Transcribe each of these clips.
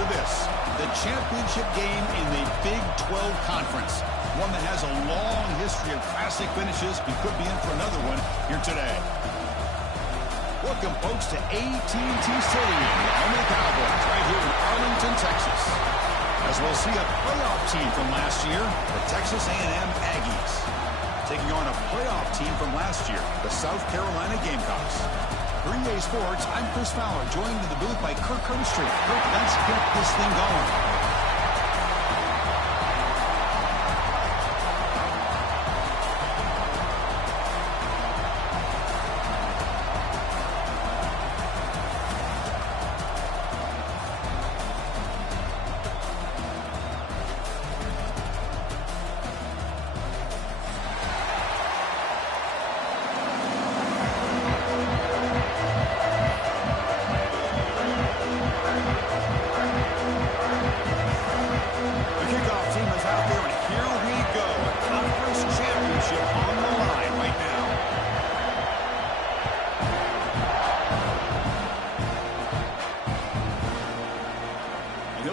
after this. The championship game in the Big 12 Conference. One that has a long history of classic finishes and could be in for another one here today. Welcome, folks, to AT&T Stadium, the home of the Cowboys, right here in Arlington, Texas. As we'll see a playoff team from last year, the Texas A&M Aggies, taking on a playoff team from last year, the South Carolina Gamecocks. For EA Sports, I'm Chris Fowler, joined in the booth by Kirk Herbstreit. Kirk, let's get this thing going.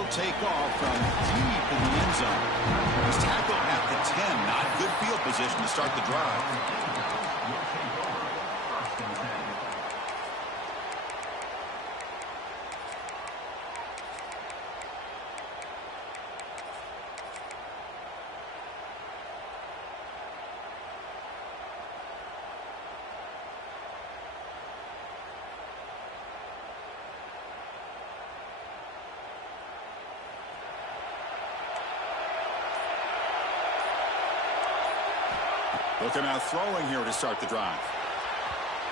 Take off from deep in the end zone. He's tackled at the 10. Not good field position to start the drive. Looking out throwing here to start the drive.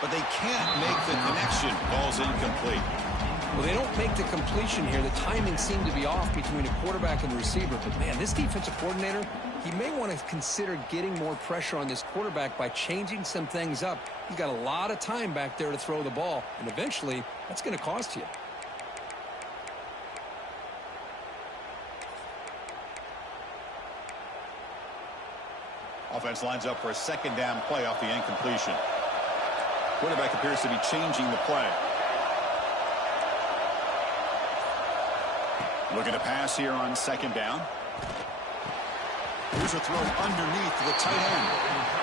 But they can't make the connection. Ball's incomplete. Well, they don't make the completion here. The timing seemed to be off between a quarterback and the receiver. But, man, this defensive coordinator, he may want to consider getting more pressure on this quarterback by changing some things up. He's got a lot of time back there to throw the ball. And eventually, that's going to cost you. Offense lines up for a second down play off the incompletion. Quarterback appears to be changing the play. Looking to pass here on second down. Here's a throw underneath to the tight end.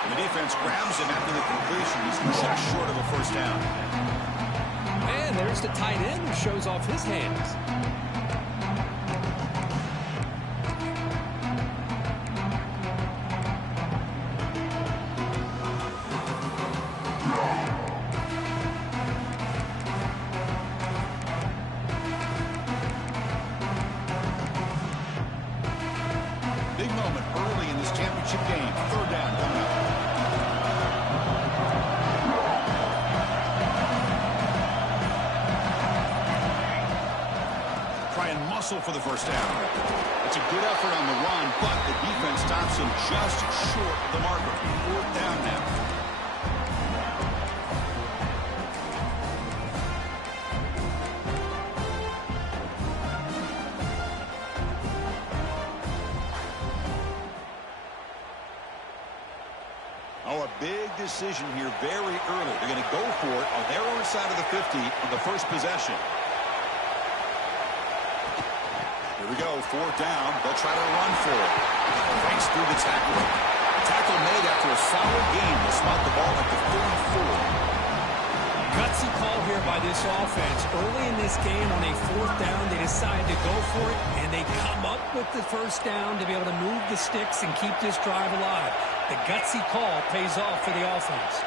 And the defense grabs him after the completion. He's just short of a first down. And there's the tight end who shows off his hands. Big moment early in this championship game. Third down coming up. Try and muscle for the first down. It's a good effort on the run, but the defense stops him just short of the marker. Fourth down now. Oh, a big decision here very early. They're going to go for it on their own side of the 50 on the first possession. Here we go, fourth down. They'll try to run for it. Breaks through the tackle. Tackle made after a solid game. They'll spot the ball at the 34. Gutsy call here by this offense. Early in this game on a fourth down, they decide to go for it, and they come up with the first down to be able to move the sticks and keep this drive alive. The gutsy call pays off for the offense.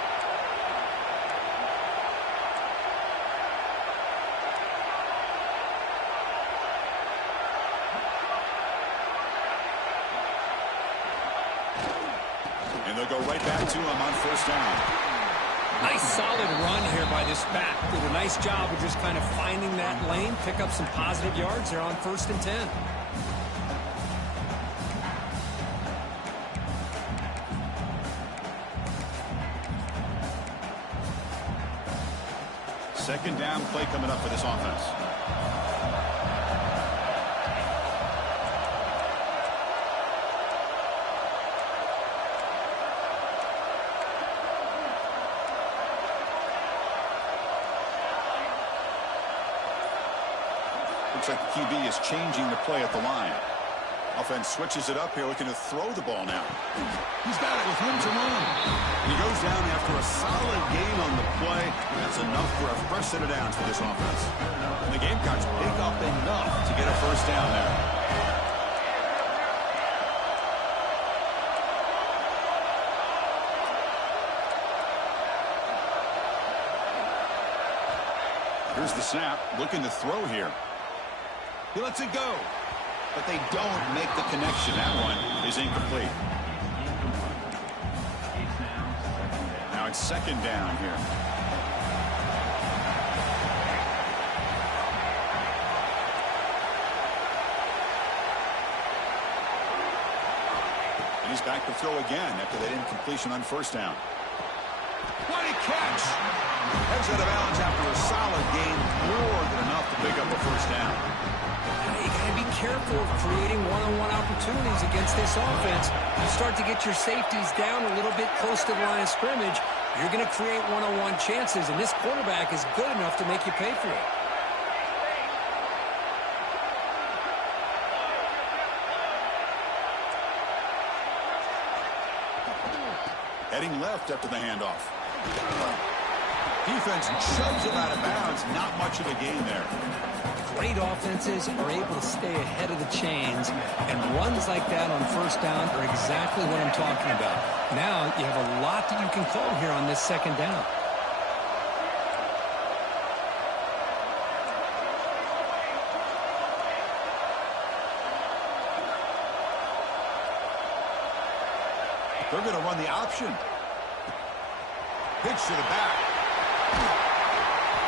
And they'll go right back to him on first down. Nice solid run here by this back. Did a nice job of just kind of finding that lane, pick up some positive yards there on 1st and 10. Second down play coming up for this offense. Looks like the QB is changing the play at the line. Offense switches it up here, looking to throw the ball now. He's got it with room to run. He goes down after a solid gain on the play. That's enough for a fresh set of downs for this offense. And the Gamecocks pick up enough to get a first down there. Here's the snap, looking to throw here. He lets it go, but they don't make the connection. That one is incomplete. Now it's second down here. And he's back to throw again after that incompletion on first down. What a catch! Heads out of bounds after a solid gain, more than enough to pick up a first down. You got to be careful of creating one-on-one opportunities against this offense. You start to get your safeties down a little bit close to the line of scrimmage, you're going to create one-on-one chances, and this quarterback is good enough to make you pay for it. Heading left after the handoff. Defense shoves it out of bounds. Not much of a gain there. Great offenses are able to stay ahead of the chains, and runs like that on first down are exactly what I'm talking about. Now you have a lot that you can call here on this second down. They're going to run the option. Pitch to the back.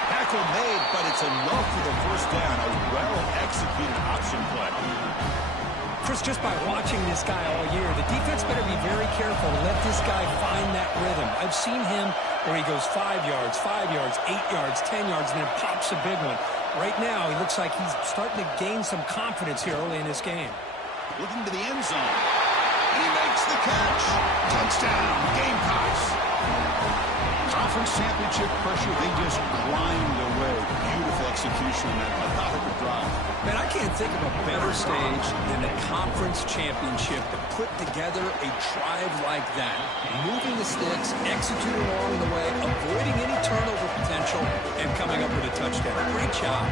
Tackle made, but it's enough for the first down. A well-executed option play. Chris, just by watching this guy all year, the defense better be very careful to let this guy find that rhythm. I've seen him where he goes 5 yards, 8 yards, 10 yards, and then pops a big one. Right now, he looks like he's starting to gain some confidence here early in this game. Looking to the end zone. And he makes the catch. Touchdown, Gamecocks. Conference championship pressure, they just grind away. Beautiful execution, that methodical drive. Man, I can't think of a better stage than the conference championship to put together a drive like that. Moving the sticks, executing along the way, avoiding any turnover potential, and coming up with a touchdown. Great job.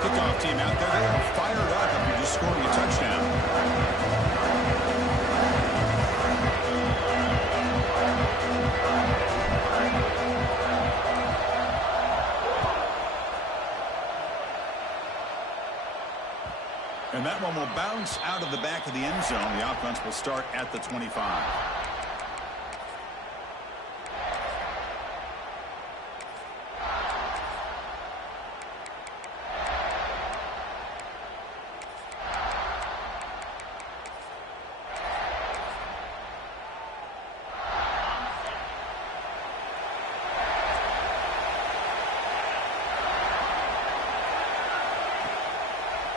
Kickoff team out there, they are fired up after just scoring a touchdown. And that one will bounce out of the back of the end zone. The offense will start at the 25.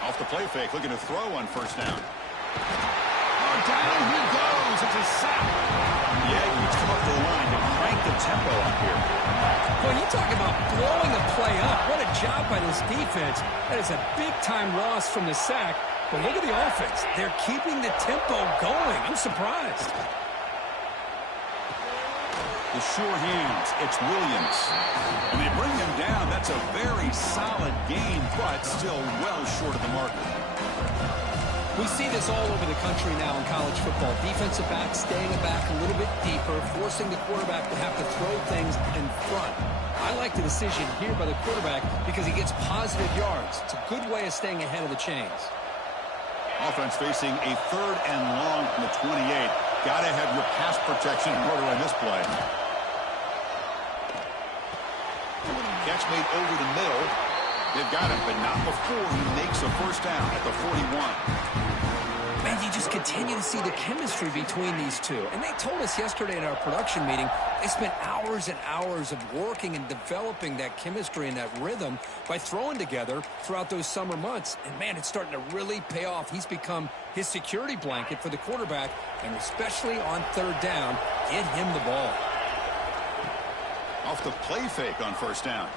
Off the play fake, looking to throw on first down. Oh, down he goes. It's a sack. Yeah, you come up to the line to crank the tempo up here. Well, you talk about blowing a play up. What a job by this defense. That is a big-time loss from the sack. But look at the offense. They're keeping the tempo going. I'm surprised. The sure hands, it's Williams. And they bring him down. That's a very solid game, but still well short of the mark. We see this all over the country now in college football. Defensive backs staying back a little bit deeper, forcing the quarterback to have to throw things in front. I like the decision here by the quarterback because he gets positive yards. It's a good way of staying ahead of the chains. Offense facing a third and long from the 28. Got to have your pass protection in order on this play. Catch made over the middle. They've got him, but not before he makes a first down at the 41. Man, you just continue to see the chemistry between these two. And they told us yesterday in our production meeting, they spent hours and hours of working and developing that chemistry and that rhythm by throwing together throughout those summer months. And, man, it's starting to really pay off. He's become his security blanket for the quarterback, and especially on third down, get him the ball. Off the play fake on first down.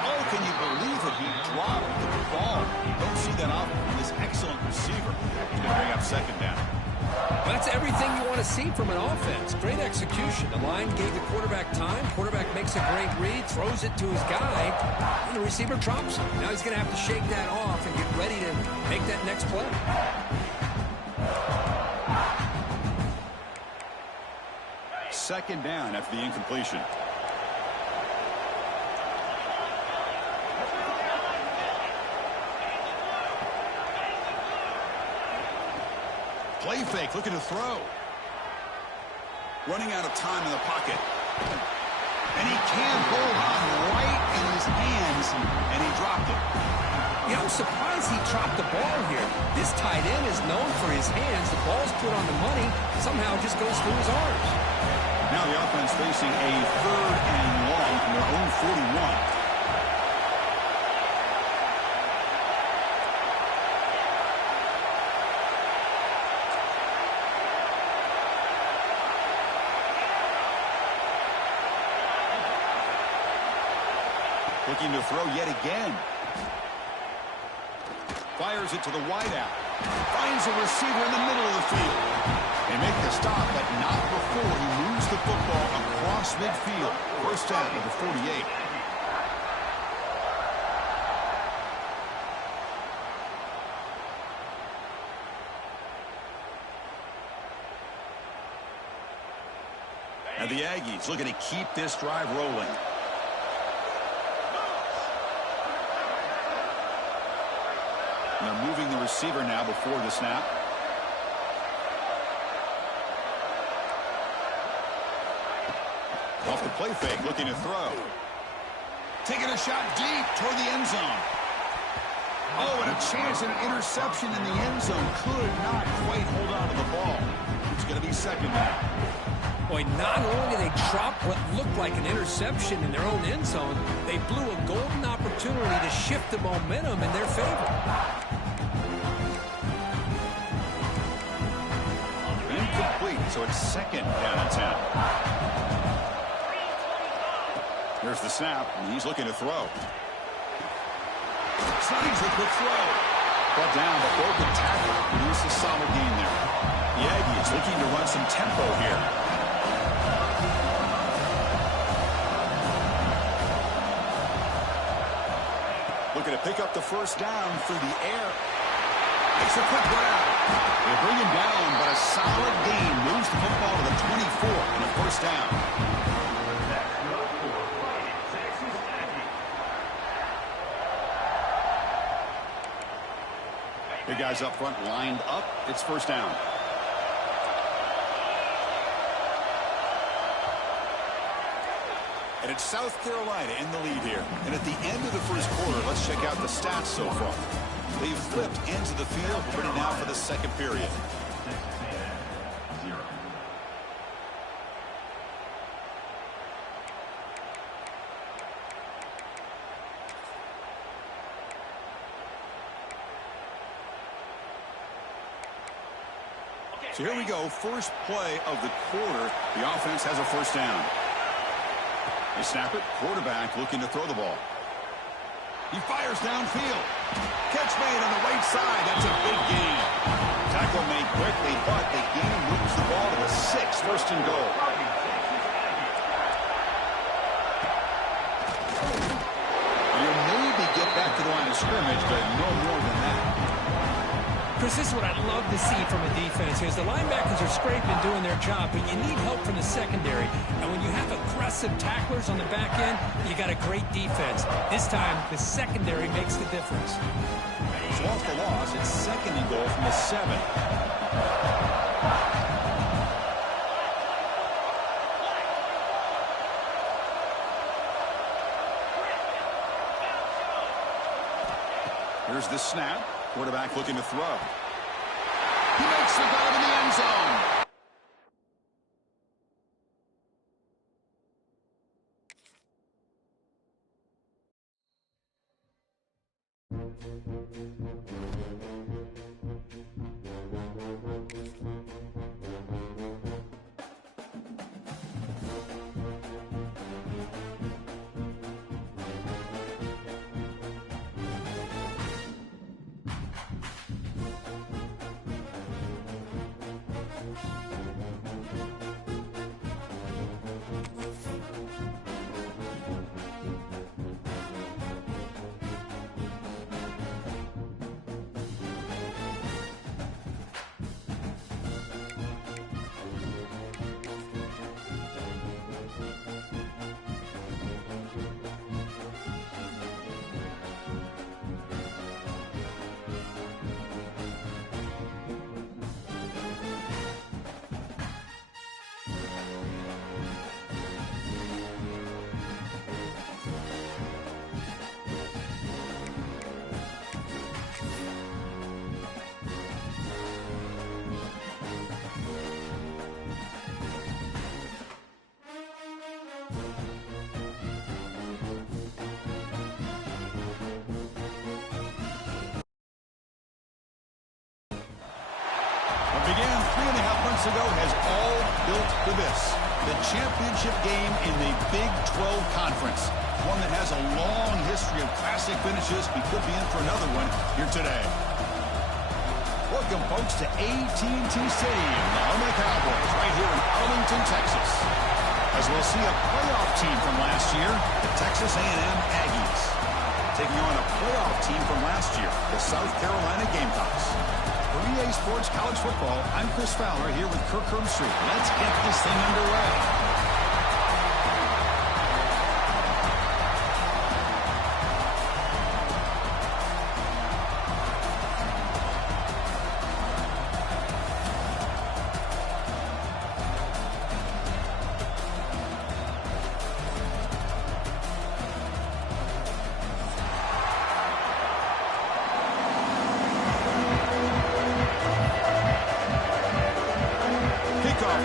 Oh, can you believe it? He dropped the ball. Don't see that often from this excellent receiver. He's going to bring up second down. Well, that's everything you want to see from an offense. Great execution. The line gave the quarterback time. Quarterback makes a great read, throws it to his guy, and the receiver drops it. Now he's going to have to shake that off and get ready to make that next play. Second down after the incompletion. Play fake, looking to throw. Running out of time in the pocket. And he can't hold on right in his hands, and he dropped it. Yeah, I'm surprised he dropped the ball here. This tight end is known for his hands. The ball's put on the money. Somehow it just goes through his arms. Now the offense facing a third and long from their own 41. Looking to throw yet again. Fires it to the wideout. Finds a receiver in the middle of the field. They make the stop, but not before he moves the football across midfield. First down of the 48. And the Aggies looking to keep this drive rolling. They're moving the receiver now before the snap. Off the play fake, looking to throw. Taking a shot deep toward the end zone. Oh, and a chance at an interception in the end zone. Could not quite hold on to the ball. It's going to be second down. Boy, not only did they drop what looked like an interception in their own end zone, they blew a golden opportunity to shift the momentum in their favor. Incomplete, so it's second down and 10. Here's the snap, and he's looking to throw. Sneaks a quick throw. Brought down, but broken tackle. Produced a solid gain there. The Aggies looking to run some tempo here. Looking to pick up the first down through the air. Makes a quick grab. They bring him down, but a solid gain moves the football to the 24 and a first down. Big guys up front lined up. It's first down. And it's South Carolina in the lead here. And at the end of the first quarter, let's check out the stats so far. They've flipped into the field, ready now for the second period. So here we go, first play of the quarter. The offense has a first down. They snap it, quarterback looking to throw the ball. He fires downfield. Catch made on the right side. That's a big gain. Tackle made quickly, but the gain moves the ball to the 6, first and goal. You'll maybe get back to the line of scrimmage, but no more than that. Chris, this is what I love to see from a defense is the linebackers are scraping, doing their job, but you need help from the secondary. And when you have aggressive tacklers on the back end, you got a great defense. This time, the secondary makes the difference. So off the loss, it's second and goal from the 7. Here's the snap. Quarterback looking to throw. He makes the grab in the end zone. Began 3.5 months ago has all built to this. The championship game in the Big 12 Conference. One that has a long history of classic finishes. We could be in for another one here today. Welcome, folks, to AT&T Stadium, the home of the Cowboys, right here in Arlington, Texas. As we'll see a playoff team from last year, the Texas A&M Aggies, taking on a playoff team from last year, the South Carolina Gamecocks. For EA Sports College Football, I'm Chris Fowler here with Kirk Herbstreit. Let's get this thing underway.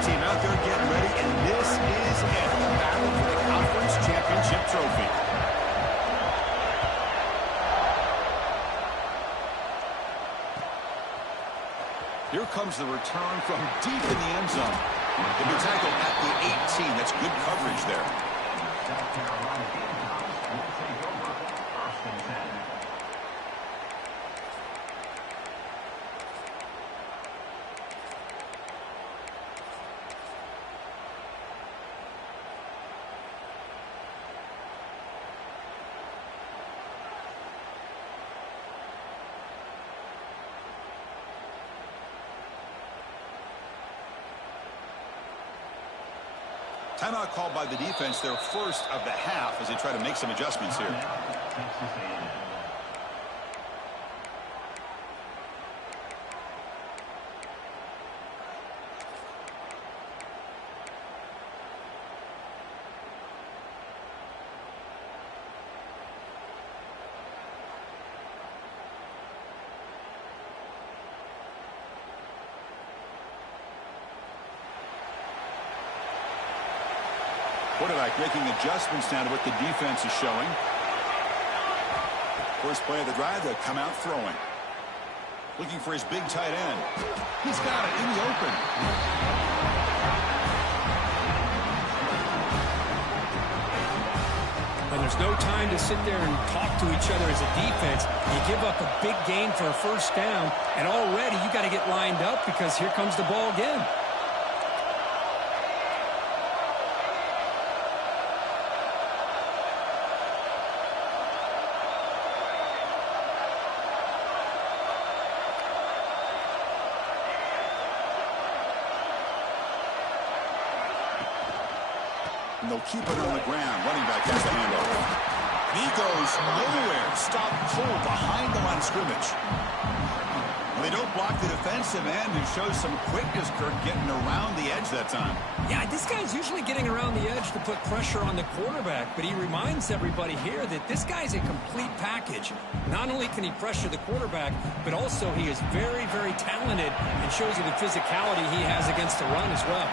Team out there getting ready, and this is it. The battle for the conference championship trophy. Here comes the return from deep in the end zone. He'll be tackled at the 18. That's good coverage there. Timeout called by the defense, their first of the half, as they try to make some adjustments here. Quarterback making adjustments now to what the defense is showing. First play of the drive, they'll come out throwing. Looking for his big tight end. He's got it in the open. Well, there's no time to sit there and talk to each other as a defense. You give up a big gain for a first down, and already you got to get lined up because here comes the ball again. And they'll keep it on the ground. Running back has the handoff. And he goes nowhere. Stopped cold behind the line of scrimmage. They don't block the defensive end, who shows some quickness, Kirk, getting around the edge that time. Yeah, this guy's usually getting around the edge to put pressure on the quarterback, but he reminds everybody here that this guy's a complete package. Not only can he pressure the quarterback, but also he is very, very talented and shows you the physicality he has against the run as well.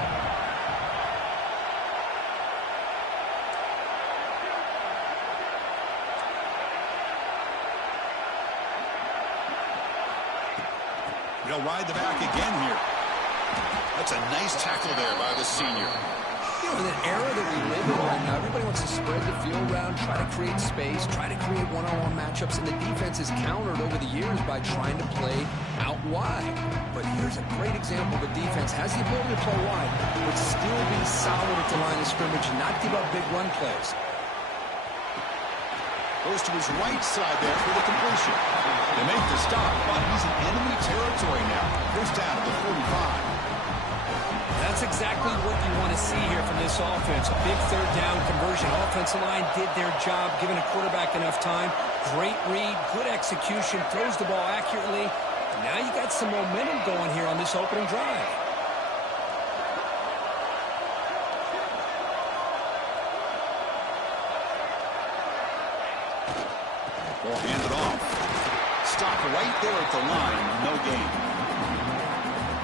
He'll ride the back again here. That's a nice tackle there by the senior. You know, in the era that we live in right now, everybody wants to spread the field around, try to create space, try to create one-on-one matchups, and the defense is countered over the years by trying to play out wide. But here's a great example. The defense has the ability to play wide, but still be solid at the line of scrimmage and not give up big run plays. Goes to his right side there for the completion. They make the stop, but he's in enemy territory now. First down at the 45. That's exactly what you want to see here from this offense. A big third down conversion. Offensive line did their job, giving a quarterback enough time. Great read, good execution, throws the ball accurately. Now you got some momentum going here on this opening drive. Ball handed off. Stop right there at the line. No gain.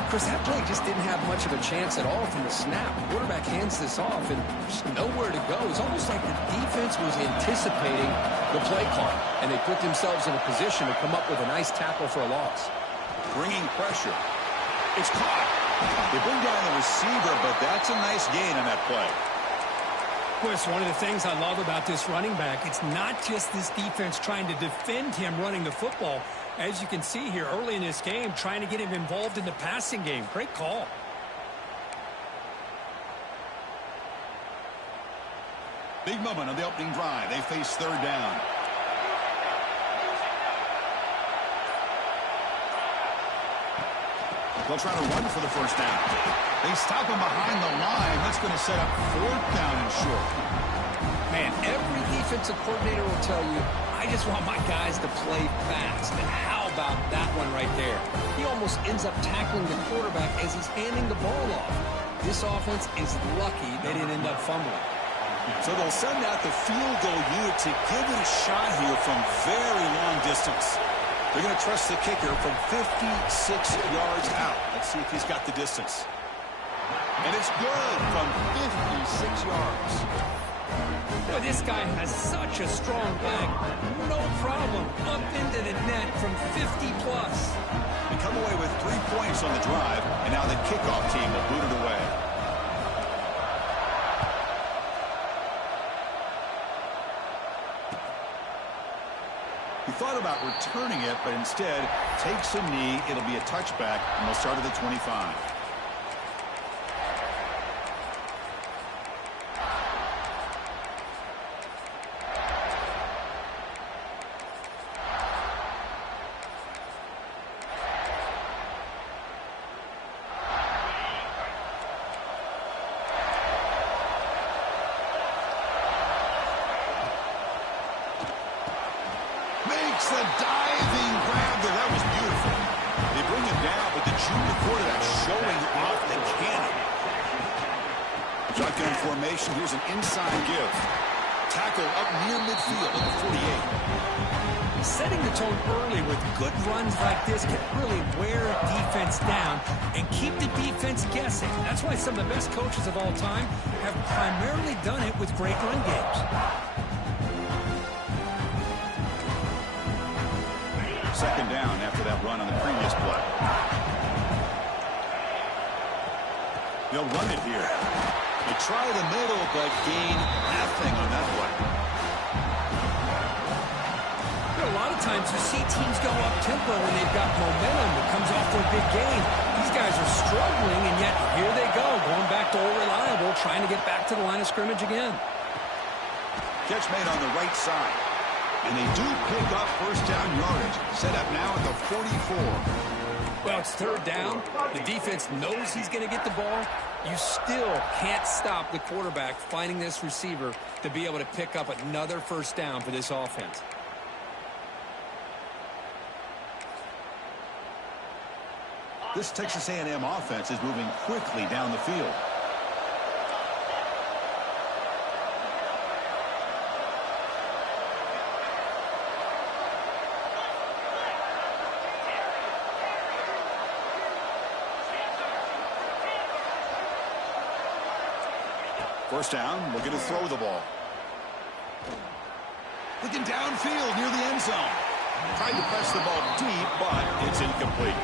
Chris, that play just didn't have much of a chance at all from the snap. The quarterback hands this off and just nowhere to go. It's almost like the defense was anticipating the play call, and they put themselves in a position to come up with a nice tackle for a loss. Bringing pressure. It's caught. They bring down the receiver, but that's a nice gain on that play. Chris, one of the things I love about this running back, it's not just this defense trying to defend him running the football. As you can see here early in this game, trying to get him involved in the passing game. Great call. Big moment on the opening drive. They face third down. They'll try to run for the first down. They stop him behind the line. That's going to set up fourth down and short. Man, every defensive coordinator will tell you, I just want my guys to play fast. And how about that one right there? He almost ends up tackling the quarterback as he's handing the ball off. This offense is lucky they didn't end up fumbling. So they'll send out the field goal unit to give it a shot here from very long distance. They're going to trust the kicker from 56 yards out. Let's see if he's got the distance. And it's good from 56 yards. Boy, this guy has such a strong leg. No problem. Up into the net from 50 plus. They come away with 3 points on the drive, and now the kickoff team will boot it away. He thought about returning it, but instead takes a knee. It'll be a touchback, and they'll start at the 25. Makes the diving grab there. That was beautiful. They bring him down, but the junior quarterback showing off the cannon. Shotgun formation. Here's an inside give. Tackle up near midfield at the 48. Setting the tone early with good runs like this can really wear a defense down and keep the defense guessing. That's why some of the best coaches of all time have primarily done it with great run games. Second down after that run on the previous play. They'll run it here. They try the middle, but gain nothing on that play. You know, a lot of times you see teams go up-tempo when they've got momentum that comes off their big gain. These guys are struggling, and yet here they go, going back to old reliable, trying to get back to the line of scrimmage again. Catch made on the right side. And they do pick up first down yardage. Set up now at the 44. Well, it's third down. The defense knows he's going to get the ball. You still can't stop the quarterback finding this receiver to be able to pick up another first down for this offense. This Texas A&M offense is moving quickly down the field. First down, looking to throw the ball. Looking downfield near the end zone. Tried to press the ball deep, but it's incomplete.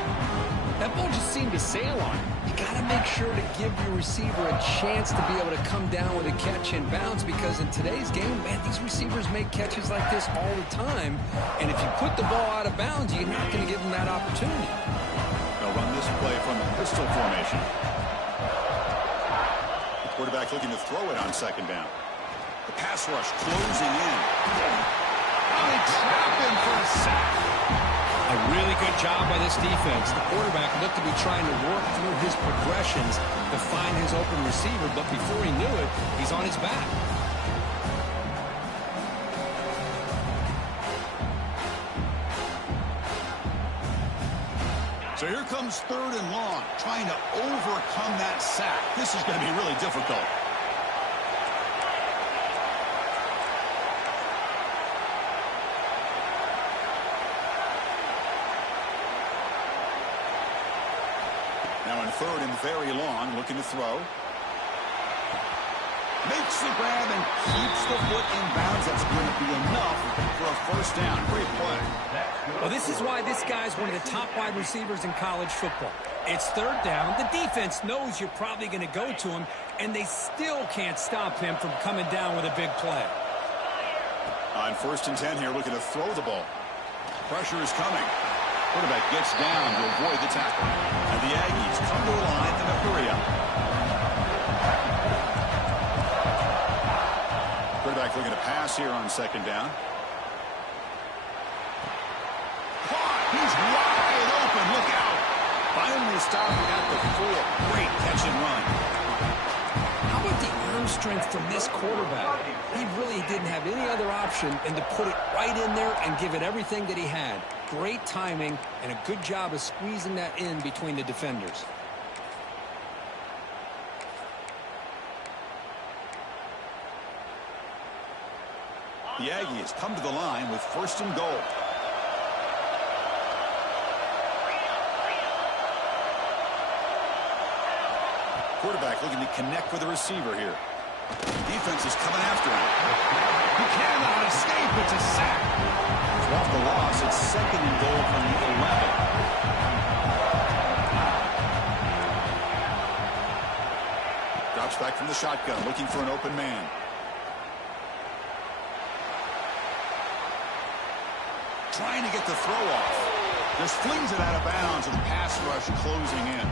That ball just seemed to sail on him. You got to make sure to give your receiver a chance to be able to come down with a catch and bounce, because in today's game, man, these receivers make catches like this all the time. And if you put the ball out of bounds, you're not going to give them that opportunity. They'll run this play from the pistol formation. The quarterback looking to throw it on second down. The pass rush closing in. Oh, they trap him for a sack. A really good job by this defense. The quarterback looked to be trying to work through his progressions to find his open receiver, but before he knew it, he's on his back. So here comes third and long, trying to overcome that sack. This is going to be really difficult. Now in third and very long, looking to throw. Makes the grab and keeps the foot in bounds. That's going to be enough for a first down. Great play. Well, this is why this guy's one of the top wide receivers in college football. It's third down. The defense knows you're probably going to go to him, and they still can't stop him from coming down with a big play. On first and 10 here, looking to throw the ball. Pressure is coming. Quarterback gets down to avoid the tackle. And the Aggies come to the line in a hurry up. Quarterback looking to pass here on second down. Caught! He's wide open. Look out! Finally stopping at the 4. Great catch and run. How about the arm strength from this quarterback? He really didn't have any other option than to put it right in there and give it everything that he had. Great timing and a good job of squeezing that in between the defenders. The Aggies come to the line with first and goal. Quarterback looking to connect with the receiver here. Defense is coming after him. He cannot escape. It's a sack. Off the loss, it's second and goal from the 11. Drops back from the shotgun, looking for an open man. Trying to get the throw off. Just flings it out of bounds, and the pass rush closing in.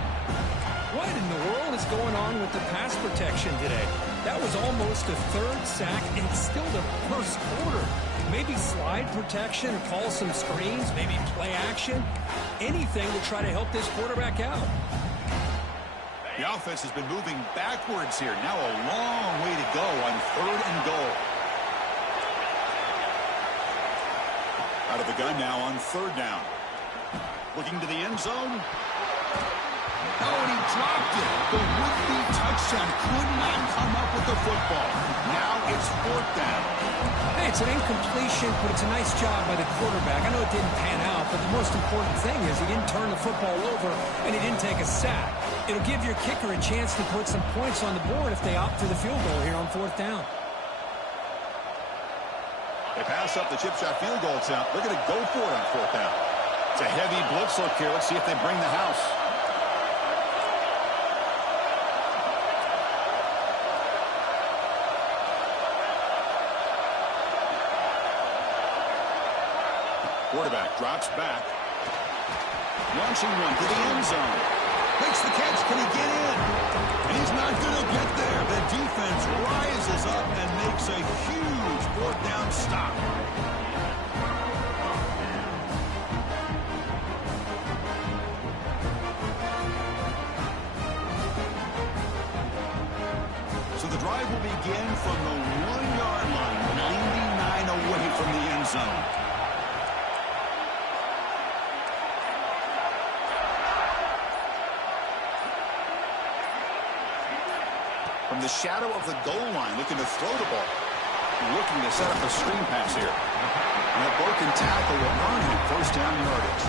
What in the world is going on with the pass protection today? That was almost a third sack, and it's still the first quarter. Maybe slide protection or call some screens, maybe play action. Anything to try to help this quarterback out. The offense has been moving backwards here. Now a long way to go on third and goal. Out of the gun now on third down. Looking to the end zone. Oh, and he dropped it. The would-be touchdown could not come up with the football. Now it's fourth down. Hey, it's an incompletion, but it's a nice job by the quarterback. I know it didn't pan out, but the most important thing is he didn't turn the football over and he didn't take a sack. It'll give your kicker a chance to put some points on the board if they opt for the field goal here on fourth down. They pass up the chip shot field goal attempt. They're going to go for it on fourth down. It's a heavy blitz look here. Let's see if they bring the house. Quarterback drops back. Launching one to the end zone. Makes the catch. Can he get in? And he's not going to get there. The defense rises up and makes a huge fourth down stop. So the drive will begin from the 1-yard line, 99 away from the end zone. the shadow of the goal line, looking to throw the ball. Looking to set up a screen pass here. And that broken tackle will earn him first down yardage.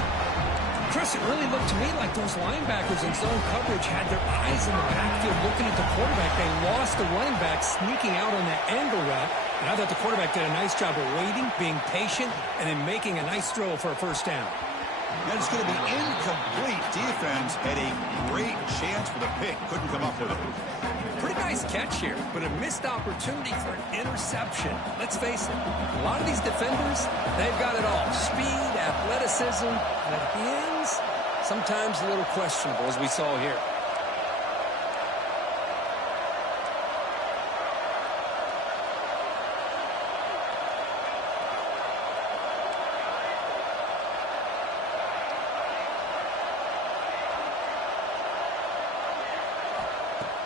Chris, it really looked to me like those linebackers in zone coverage had their eyes in the backfield looking at the quarterback. They lost the running back sneaking out on that angle route. And I thought the quarterback did a nice job of waiting, being patient, and then making a nice throw for a first down. And it's going to be incomplete. Defense had a great chance for the pick. Couldn't come up with it. Pretty nice catch here, but a missed opportunity for an interception. Let's face it, a lot of these defenders, they've got it all. Speed, athleticism, but hands, sometimes a little questionable, as we saw here.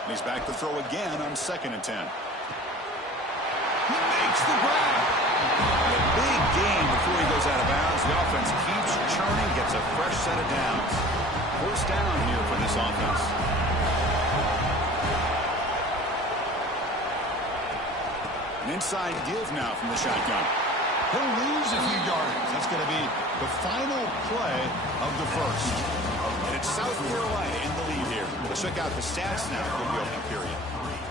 He's back to throw again on 2nd and 10. He makes the grab. A big gain before he goes out of bounds. The offense keeps churning, gets a fresh set of downs. First down here for this offense. An inside give now from the shotgun. He'll lose a few yardage. That's going to be the final play of the first. And it's South Carolina in the lead here. Let's check out the stats now for the opening period.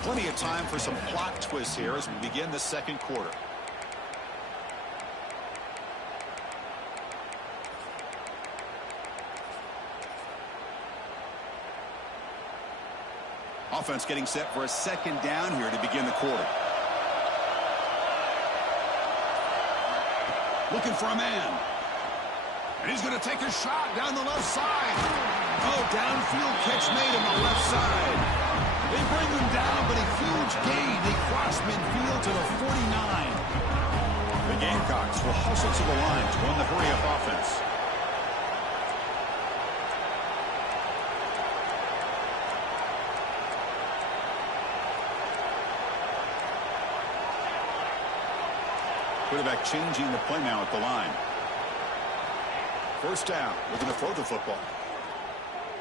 Plenty of time for some plot twists here as we begin the second quarter. Offense getting set for a second down here to begin the quarter. Looking for a man. And he's going to take a shot down the left side. Oh, downfield catch made on the left side. They bring him down, but a huge gain. They cross midfield to the 49. The Gamecocks will hustle to the line to run the hurry-up offense. Quarterback changing the play now at the line. First down, looking to throw the football.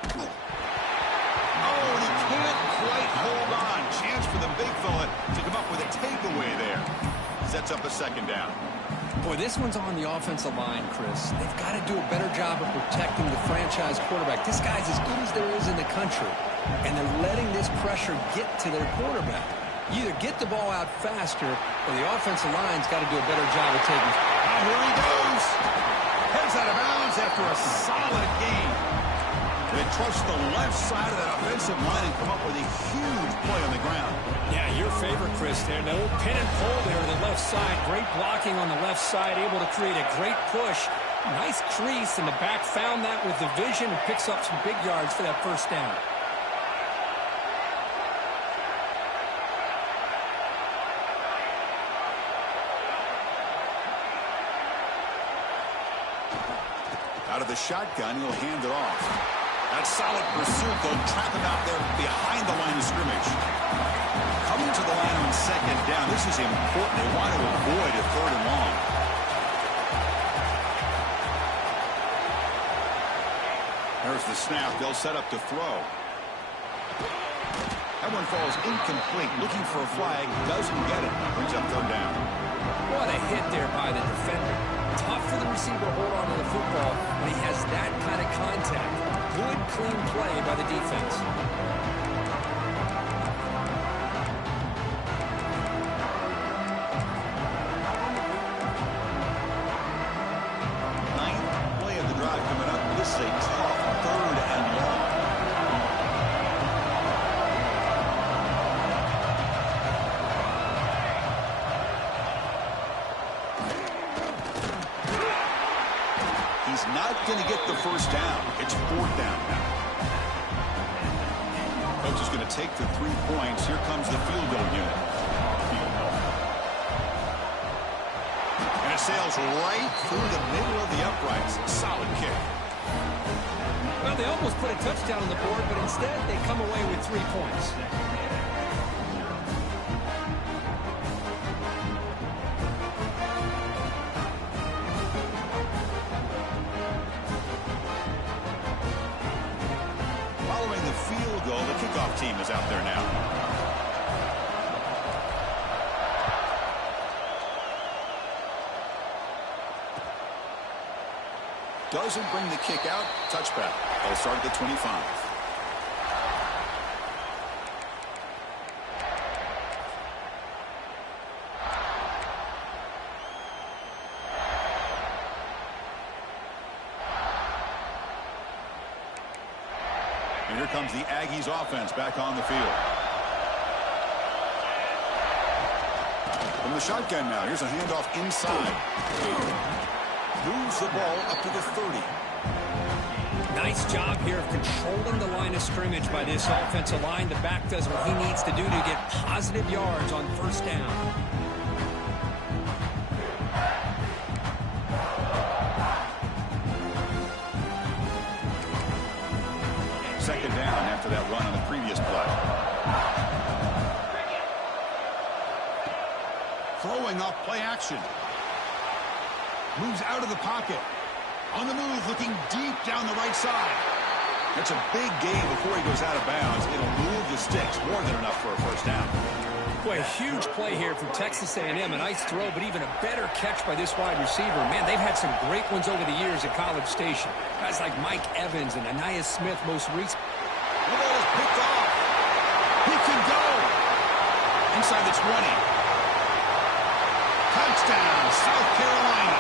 Oh, and he can't quite hold on. Chance for the big fella to come up with a takeaway there. Sets up a second down. Boy, this one's on the offensive line, Chris. They've got to do a better job of protecting the franchise quarterback. This guy's as good as there is in the country, and they're letting this pressure get to their quarterback. You either get the ball out faster, or the offensive line's got to do a better job of taking it. Oh, here he goes. Heads out of bounds after a solid gain. They trust the left side of that offensive line and come up with a huge play on the ground. Yeah, your favorite, Chris, there. The little pin and pull there on the left side. Great blocking on the left side, able to create a great push. Nice crease, and the back found that with the vision and picks up some big yards for that first down. Out of the shotgun, he'll hand it off. That's solid pursuit. They'll trap him out there behind the line of scrimmage. Coming to the line on second down. This is important. They want to avoid a third and long. There's the snap. They'll set up to throw. That one falls incomplete. Looking for a flag. Doesn't get it. Brings up third down. What a hit there by the defender. Tough for the receiver to hold on to the football when he has that kind of contact. Good, clean play by the defense. Ninth play of the drive coming up. This is a tough third and long. He's not going to get the first down. It's fourth down now. Coach is going to take the 3 points. Here comes the field goal unit. And it sails right through the middle of the uprights. Solid kick. Well, they almost put a touchdown on the board, but instead they come away with 3 points. Following the field goal, the kickoff team is out there now. Doesn't bring the kick out. Touchback. They'll start at the 25. And here comes the Aggies offense back on the field. From the shotgun now, here's a handoff inside. Moves the ball up to the 30. Nice job here of controlling the line of scrimmage by this offensive line. The back does what he needs to do to get positive yards on first down. Second down after that run on the previous play. Throwing off play action. Moves out of the pocket. On the move, looking deep down the right side. That's a big gain before he goes out of bounds. It'll move the sticks, more than enough for a first down. Boy, a huge play here from Texas A&M. A nice throw, but even a better catch by this wide receiver. Man, they've had some great ones over the years at College Station. Guys like Mike Evans and Anais Smith most recently. The ball is picked off. He can go. Inside the 20. Touchdown, South Carolina.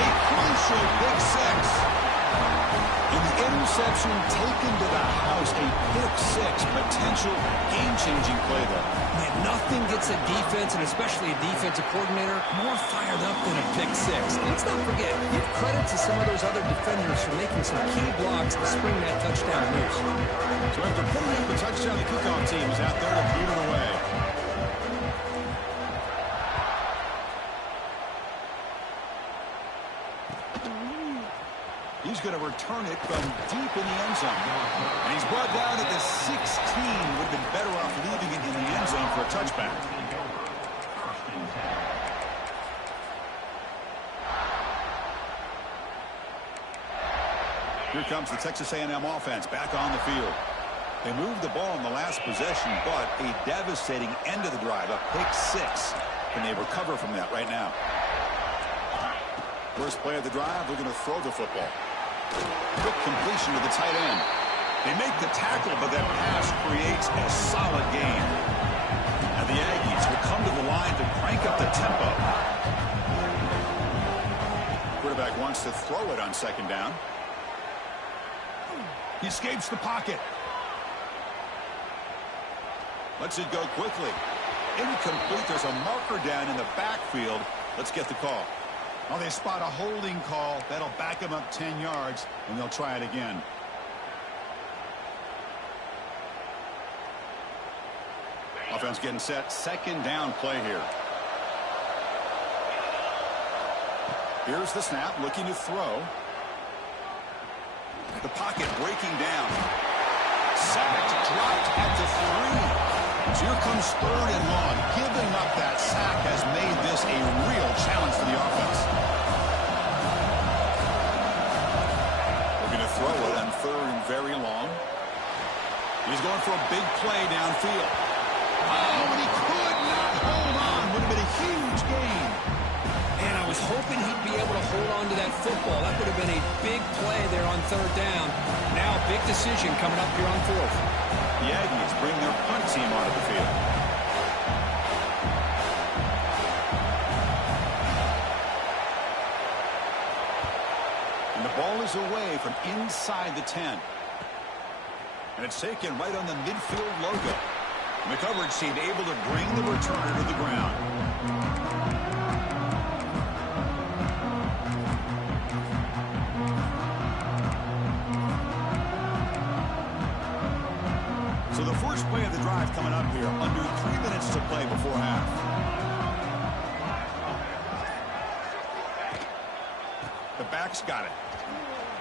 A crucial pick six. And the interception taken to the house. A pick six. Potential game-changing play there. Man, nothing gets a defense, and especially a defensive coordinator, more fired up than a pick six. Let's not forget, give credit to some of those other defenders for making some key blocks to spring that touchdown loose. So after putting up the touchdown, the kickoff team is out there to beat it away. He's going to return it from deep in the end zone. And he's brought down at the 16. Would have been better off leaving it in the end zone for a touchback. Here comes the Texas A&M offense back on the field. They moved the ball in the last possession, but a devastating end of the drive, a pick six. Can they recover from that right now? First play of the drive, we're going to throw the football. Quick completion to the tight end. They make the tackle, but that pass creates a solid gain. And the Aggies will come to the line to crank up the tempo. Quarterback wants to throw it on second down. He escapes the pocket. Lets it go quickly. Incomplete. There's a marker down in the backfield. Let's get the call. Oh, they spot a holding call. That'll back them up 10 yards, and they'll try it again. Offense getting set. Second down play here. Here's the snap, looking to throw. The pocket breaking down. Sacked, dropped at the 3. So here comes third and long. Giving up that sack has made this a real challenge for the offense. They're going to throw it on third and very long. He's going for a big play downfield. Oh, and he could not hold on. Would have been a huge gain. Man, I was hoping he'd be able to hold on to that football. That would have been a big play there on third down. Now, big decision coming up here on fourth. The Aggies bring their punt team onto the field. And the ball is away from inside the 10. And it's taken right on the midfield logo. And the coverage team able to bring the returner to the ground. So the first play of the drive coming up here, under 3 minutes to play before half. The back's got it.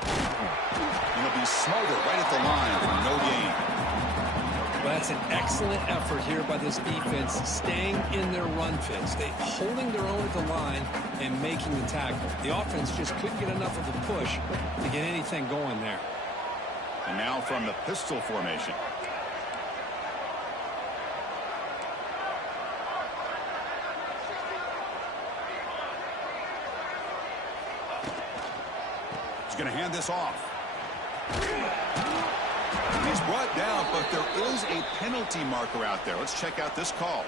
And he'll be smothered right at the line for no gain. Well, that's an excellent effort here by this defense, staying in their run fits. They holding their own at the line and making the tackle. The offense just couldn't get enough of a push to get anything going there. And now from the pistol formation. going to hand this off. He's brought down, but there is a penalty marker out there. Let's check out this call.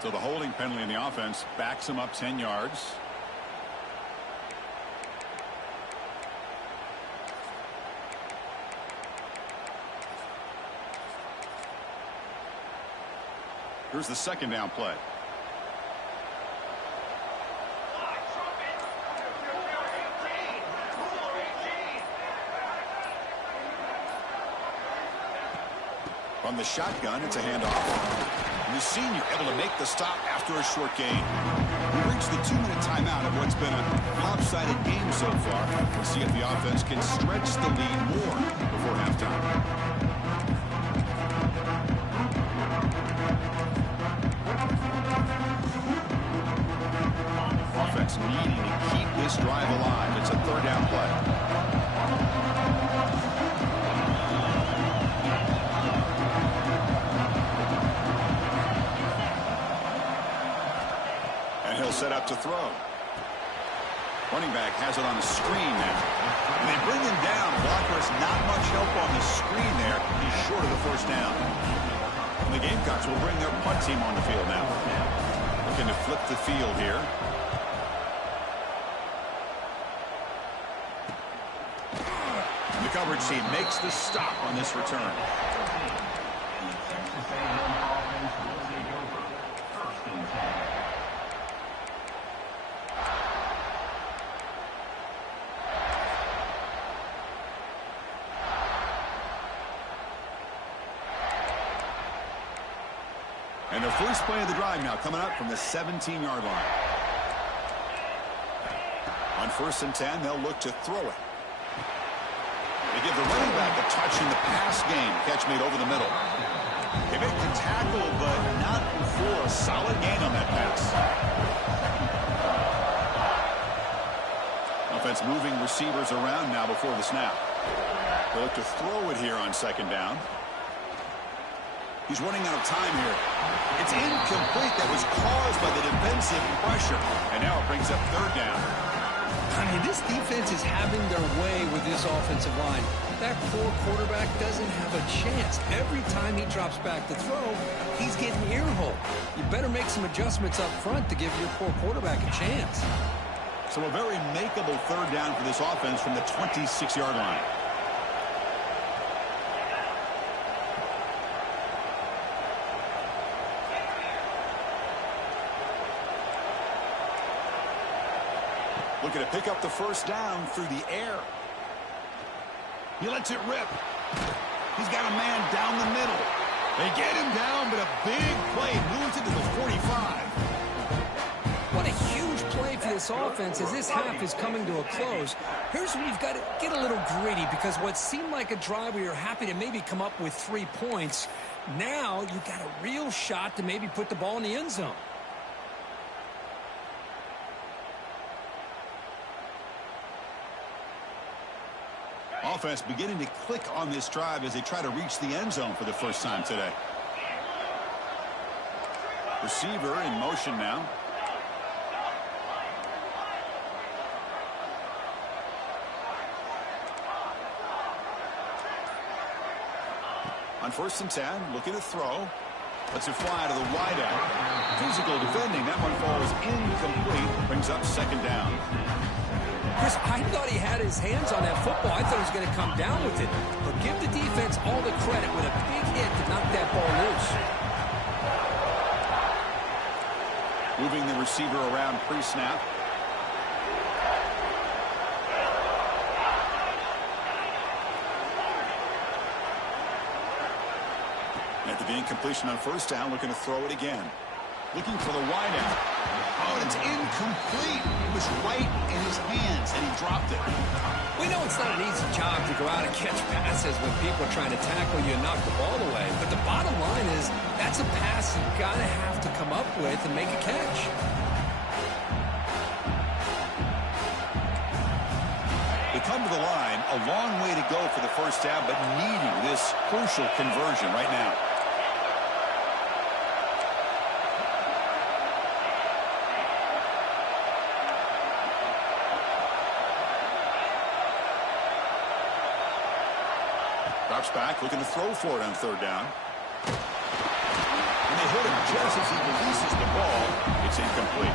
So the holding penalty in the offense backs him up 10 yards. Here's the second down play. From the shotgun, it's a handoff. And the senior able to make the stop after a short gain. We reached the 2-minute timeout of what's been a lopsided game so far. We'll see if the offense can stretch the lead more before halftime. Offense needing to keep this drive alive. It's a third down play. And he'll set up to throw. Running back has it on the screen now. And they bring him down. Blocker has not much help on the screen there. He's short of the first down. And the Gamecocks will bring their punt team on the field now. Looking to flip the field here. The coverage team makes the stop on this return. And the first play of the drive now coming up from the 17-yard line. On 1st and 10, they'll look to throw it. They give the running back a touch in the pass game. Catch made over the middle. They make the tackle, but not for a solid gain on that pass. Offense moving receivers around now before the snap. They look to throw it here on 2nd down. He's running out of time here. It's incomplete. That was caused by the defensive pressure. And now it brings up 3rd down. I mean, this defense is having their way with this offensive line. That poor quarterback doesn't have a chance. Every time he drops back to throw, he's getting earholed. You better make some adjustments up front to give your poor quarterback a chance. So a very makeable 3rd down for this offense from the 26-yard line. Looking to pick up the first down through the air. He lets it rip. He's got a man down the middle. They get him down, but a big play moves it to the 45. What a huge play for this offense as this half is coming to a close. Here's where you've got to get a little gritty, because what seemed like a drive where you're happy to maybe come up with 3 points, now you've got a real shot to maybe put the ball in the end zone. Offense beginning to click on this drive as they try to reach the end zone for the first time today. Receiver in motion now. On 1st and 10, looking to throw. Lets it fly to the wideout. Physical defending. That one falls incomplete. Brings up 2nd down. Chris, I thought he had his hands on that football. I thought he was going to come down with it. But give the defense all the credit with a big hit to knock that ball loose. Moving the receiver around pre-snap. After the incompletion on 1st down, looking to throw it again. Looking for the wideout. Oh, and it's incomplete. It was right in his hands, and he dropped it. We know it's not an easy job to go out and catch passes when people are trying to tackle you and knock the ball away. But the bottom line is that's a pass you've got to have to come up with and make a catch. They come to the line, a long way to go for the first down, but needing this crucial conversion right now. Drops back, looking to throw for it on third down. And they hit him just as he releases the ball. It's incomplete.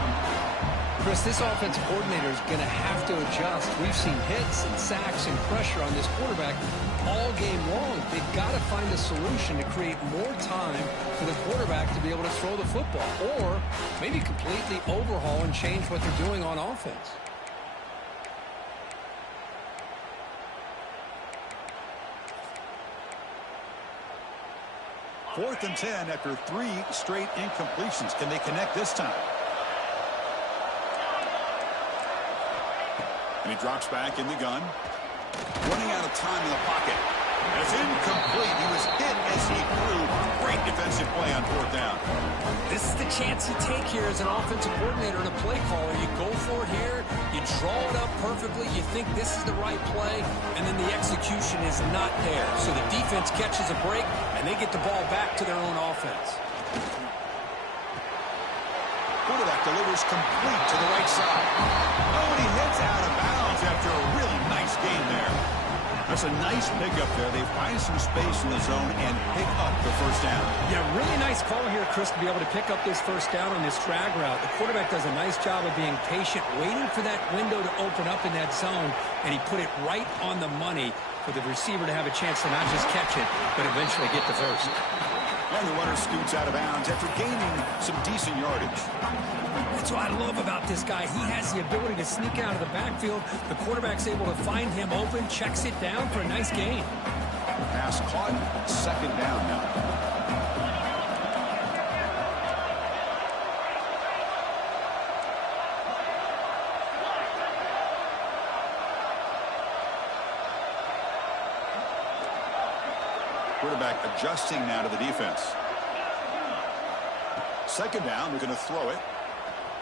Chris, this offensive coordinator is going to have to adjust. We've seen hits and sacks and pressure on this quarterback all game long. They've got to find a solution to create more time for the quarterback to be able to throw the football, or maybe completely overhaul and change what they're doing on offense. Fourth and 10 after 3 straight incompletions. Can they connect this time? And he drops back in the gun. Running out of time in the pocket. And it's incomplete. He was hit as he threw. Great defensive play on fourth down. This is the chance you take here as an offensive coordinator and a play caller. You go for it here. You draw it up perfectly. You think this is the right play. And then the execution is not there. So the defense catches a break, and they get the ball back to their own offense. Quarterback delivers complete to the right side. Oh, and he heads out of bounds after a really nice game there. That's a nice pickup there. They find some space in the zone and pick up the first down. Yeah, really nice call here, Chris, to be able to pick up this first down on this drag route. The quarterback does a nice job of being patient, waiting for that window to open up in that zone, and he put it right on the money for the receiver to have a chance to not just catch it, but eventually get the first. And the runner scoots out of bounds after gaining some decent yardage. That's what I love about this guy. He has the ability to sneak out of the backfield. The quarterback's able to find him open, checks it down for a nice gain. Pass caught, second down now. Quarterback adjusting now to the defense. Second down, they're going to throw it.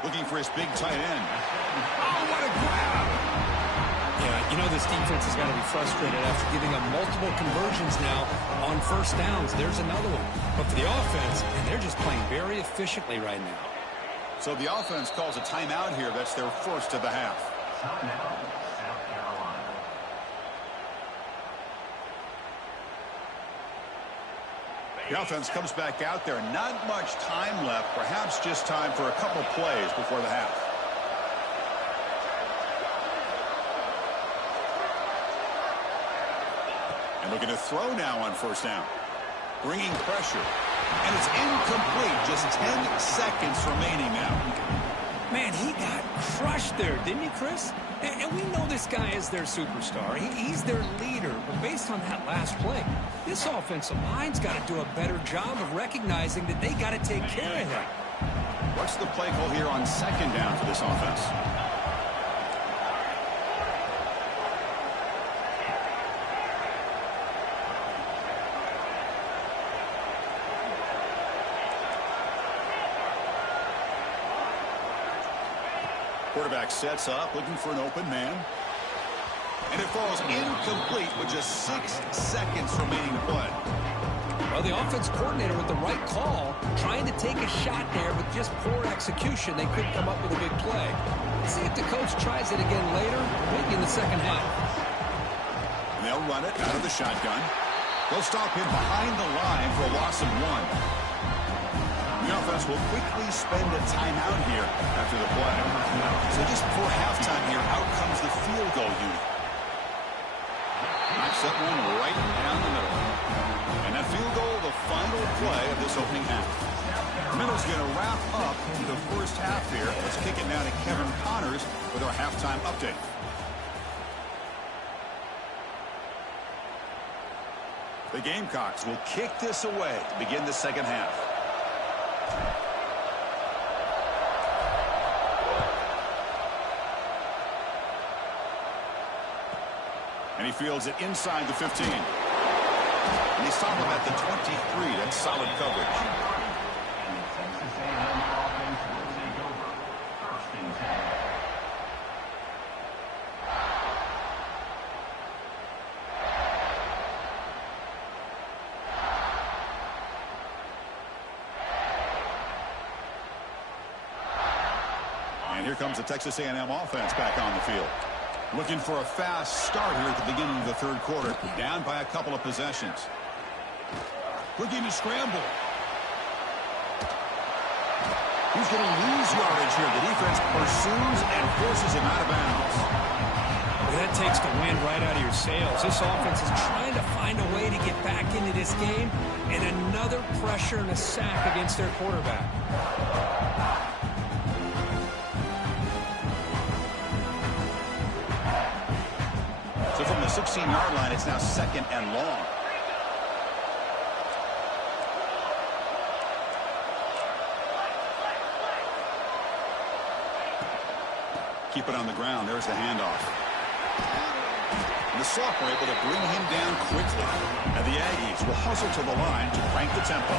Looking for his big tight end. Oh, what a grab! Yeah, you know this defense has got to be frustrated after giving up multiple conversions now on first downs. There's another one. But for the offense, and they're just playing very efficiently right now. So the offense calls a timeout here. That's their first of the half. The offense comes back out there. Not much time left. Perhaps just time for a couple plays before the half. And looking to throw now on first down. Bringing pressure. And it's incomplete. Just 10 seconds remaining now. Man, he got crushed there, didn't he, Chris? And we know this guy is their superstar. He's their leader. But based on that last play, this offensive line's got to do a better job of recognizing that they got to take care of him. What's the play call here on second down for this offense? Quarterback sets up, looking for an open man. And it falls incomplete with just 6 seconds remaining to play. Well, the offense coordinator with the right call, trying to take a shot there, but just poor execution. They couldn't come up with a big play. Let's see if the coach tries it again later, maybe in the second half. And they'll run it out of the shotgun. They'll stop him behind the line for a loss of 1. The offense will quickly spend a timeout here after the play. So just before halftime here, out comes the field goal unit. Knocks that one right down the middle. And that field goal, the final play of this opening half. Middle's going to wrap up the first half here. Let's kick it now to Kevin Connors with our halftime update. The Gamecocks will kick this away to begin the second half. And he fields it inside the 15. And they stop him at the 23. That's solid coverage. And here comes the Texas A&M offense back on the field. Looking for a fast start here at the beginning of the third quarter. Down by a couple of possessions. Looking to scramble. He's going to lose yardage here. The defense pursues and forces him out of bounds. That takes the wind right out of your sails. This offense is trying to find a way to get back into this game, and another pressure and a sack against their quarterback. So from the 16-yard line, it's now 2nd and long. Keep it on the ground. There's the handoff. And the sophomore able to bring him down quickly. And the Aggies will hustle to the line to crank the tempo.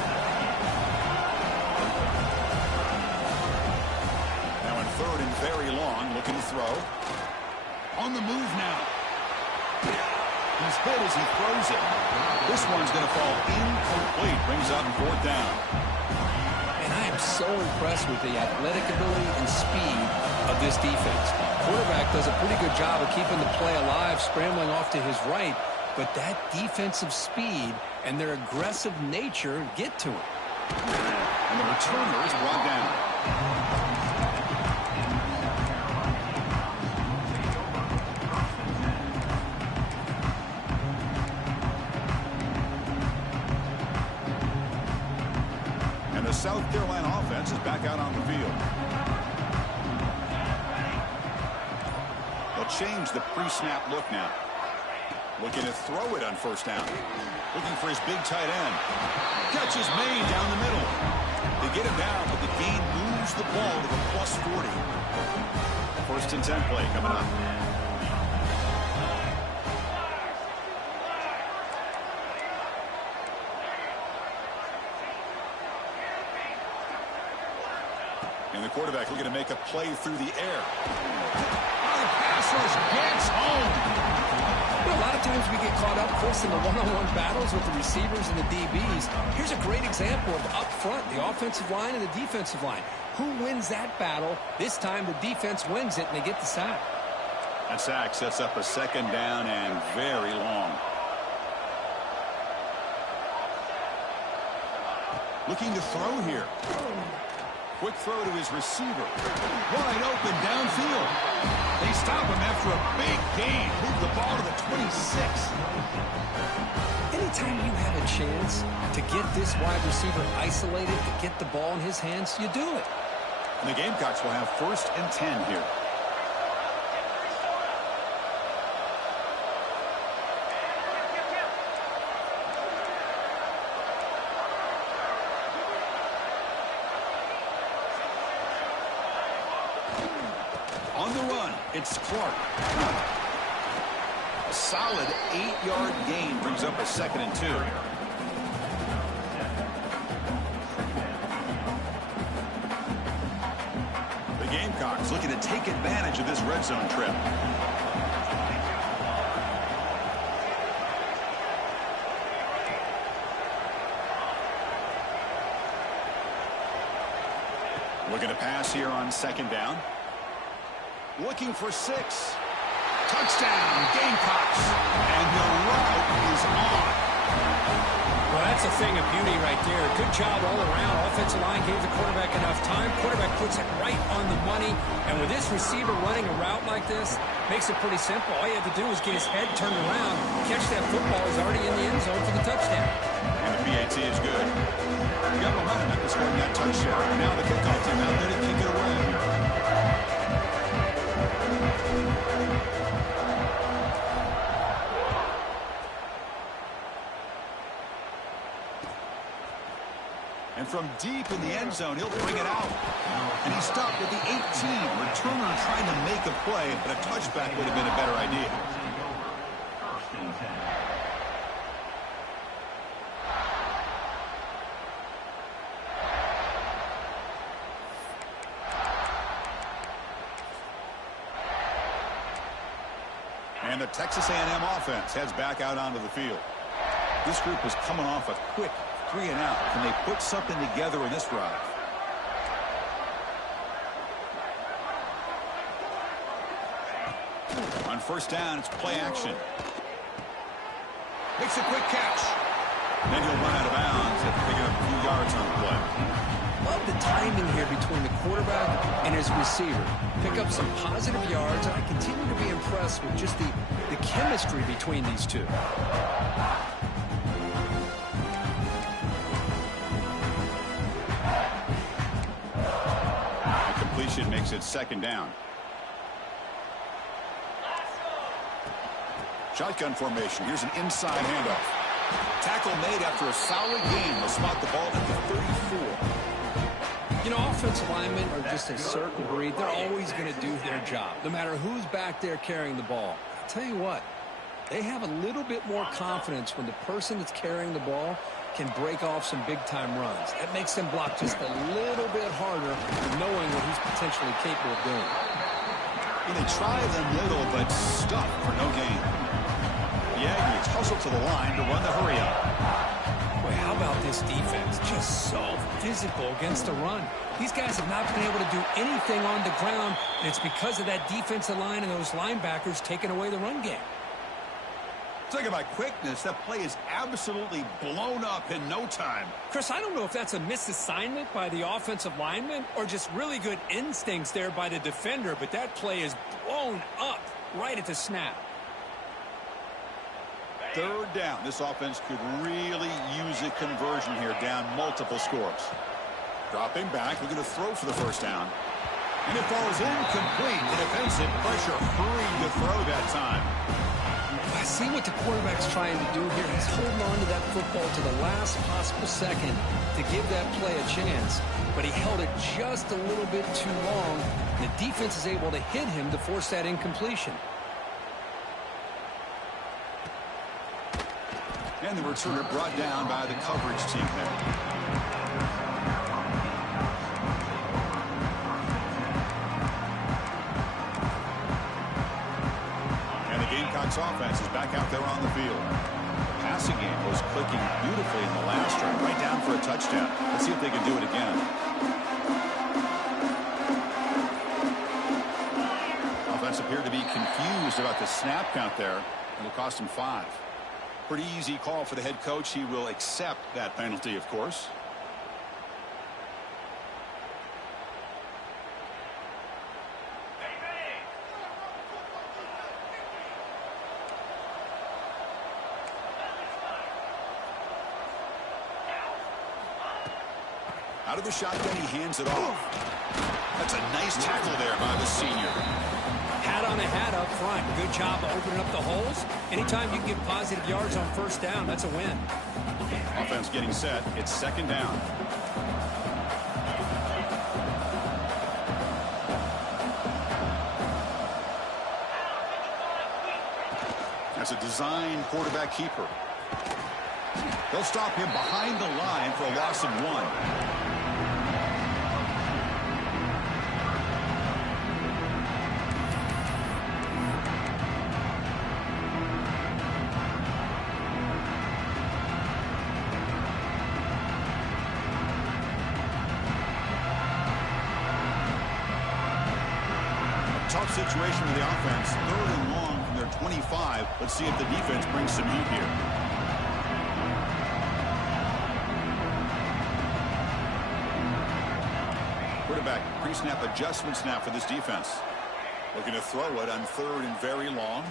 Now in 3rd and very long, looking to throw. On the move now. He's hit as he throws it. This one's going to fall incomplete. Brings up 4th down. And I am so impressed with the athletic ability and speed of this defense. Quarterback does a pretty good job of keeping the play alive, scrambling off to his right, but that defensive speed and their aggressive nature get to him. And the returner is brought down. The South Carolina offense is back out on the field. They'll change the pre-snap look now. Looking to throw it on 1st down. Looking for his big tight end. Catch is made down the middle. They get him down, but the gain moves the ball to the +40. 1st and 10 play coming up. And the quarterback looking to make a play through the air. Oh, the pass rush gets home. Well, a lot of times we get caught up, Chris, in the one-on-one battles with the receivers and the DBs. Here's a great example of up front, the offensive line and the defensive line. Who wins that battle? This time the defense wins it, and they get the sack. That sack sets up a 2nd down and very long. Looking to throw here. Quick throw to his receiver. Wide open downfield. They stop him after a big gain. Move the ball to the 26. Anytime you have a chance to get this wide receiver isolated, to get the ball in his hands, you do it. And the Gamecocks will have 1st and 10 here. On the run, it's Clark. A solid 8-yard gain brings up a 2nd and 2. The Gamecocks looking to take advantage of this red zone trip. Looking to pass here on 2nd down. Looking for 6. Touchdown, Gamecocks. And the route is on. Well, that's a thing of beauty right there. Good job all around. Offensive line gave the quarterback enough time. Quarterback puts it right on the money. And with this receiver running a route like this, makes it pretty simple. All you have to do is get his head turned around, catch that football. He's already in the end zone for the touchdown. And the PAT is good. You got momentum after scoring that touchdown. Now the kickoff team out there to kick it away. And from deep in the end zone, he'll bring it out. And he stopped at the 18. Returner trying to make a play, but a touchback would have been a better idea. And the Texas A&M offense heads back out onto the field. This group is coming off a quick 3-and-out. Can they put something together in this drive? On first down, it's play action. Makes a quick catch. Then he'll run out of bounds after picking up a few yards on the play. Love the timing here between the quarterback and his receiver. Pick up some positive yards, and I continue to be impressed with just the chemistry between these two. The completion makes it second down. Shotgun formation. Here's an inside handoff. Tackle made after a solid gain. They'll spot the ball at the 34. You know, offensive linemen are just a certain breed. They're always going to do their job, no matter who's back there carrying the ball. I'll tell you what, they have a little bit more confidence when the person that's carrying the ball can break off some big-time runs. That makes them block just a little bit harder, knowing what he's potentially capable of doing. They try the middle, but stuck for no gain. The Aggies hustle to the line to run the hurry-up. Boy, how about this defense? Just so physical against the run. These guys have not been able to do anything on the ground, and it's because of that defensive line and those linebackers taking away the run game. Talking about quickness, that play is absolutely blown up in no time. Chris, I don't know if that's a misassignment by the offensive lineman or just really good instincts there by the defender, but that play is blown up right at the snap. Third down. This offense could really use a conversion here, down multiple scores. Dropping back, looking to throw for the first down. And it falls incomplete. The defensive pressure hurrying to throw that time. I see what the quarterback's trying to do here. He's holding on to that football to the last possible second to give that play a chance. But he held it just a little bit too long. The defense is able to hit him to force that incompletion. And the returner brought down by the coverage team there. And the Gamecocks offense is back out there on the field. The passing game was clicking beautifully in the last drive, right down for a touchdown. Let's see if they can do it again. Offense appeared to be confused about the snap count there. It'll cost him 5. Pretty easy call for the head coach. He will accept that penalty, of course. Out of the shotgun, he hands it off. That's a nice tackle there by the senior. Hat on a hat up front. Good job of opening up the holes. Anytime you can get positive yards on first down, that's a win. Offense getting set. It's second down. That's a design quarterback keeper. They'll stop him behind the line for a loss of 1. Tough situation with the offense. 3rd and long from their 25. Let's see if the defense brings some heat here. Quarterback pre-snap adjustments now for this defense. Looking to throw it on 3rd and very long.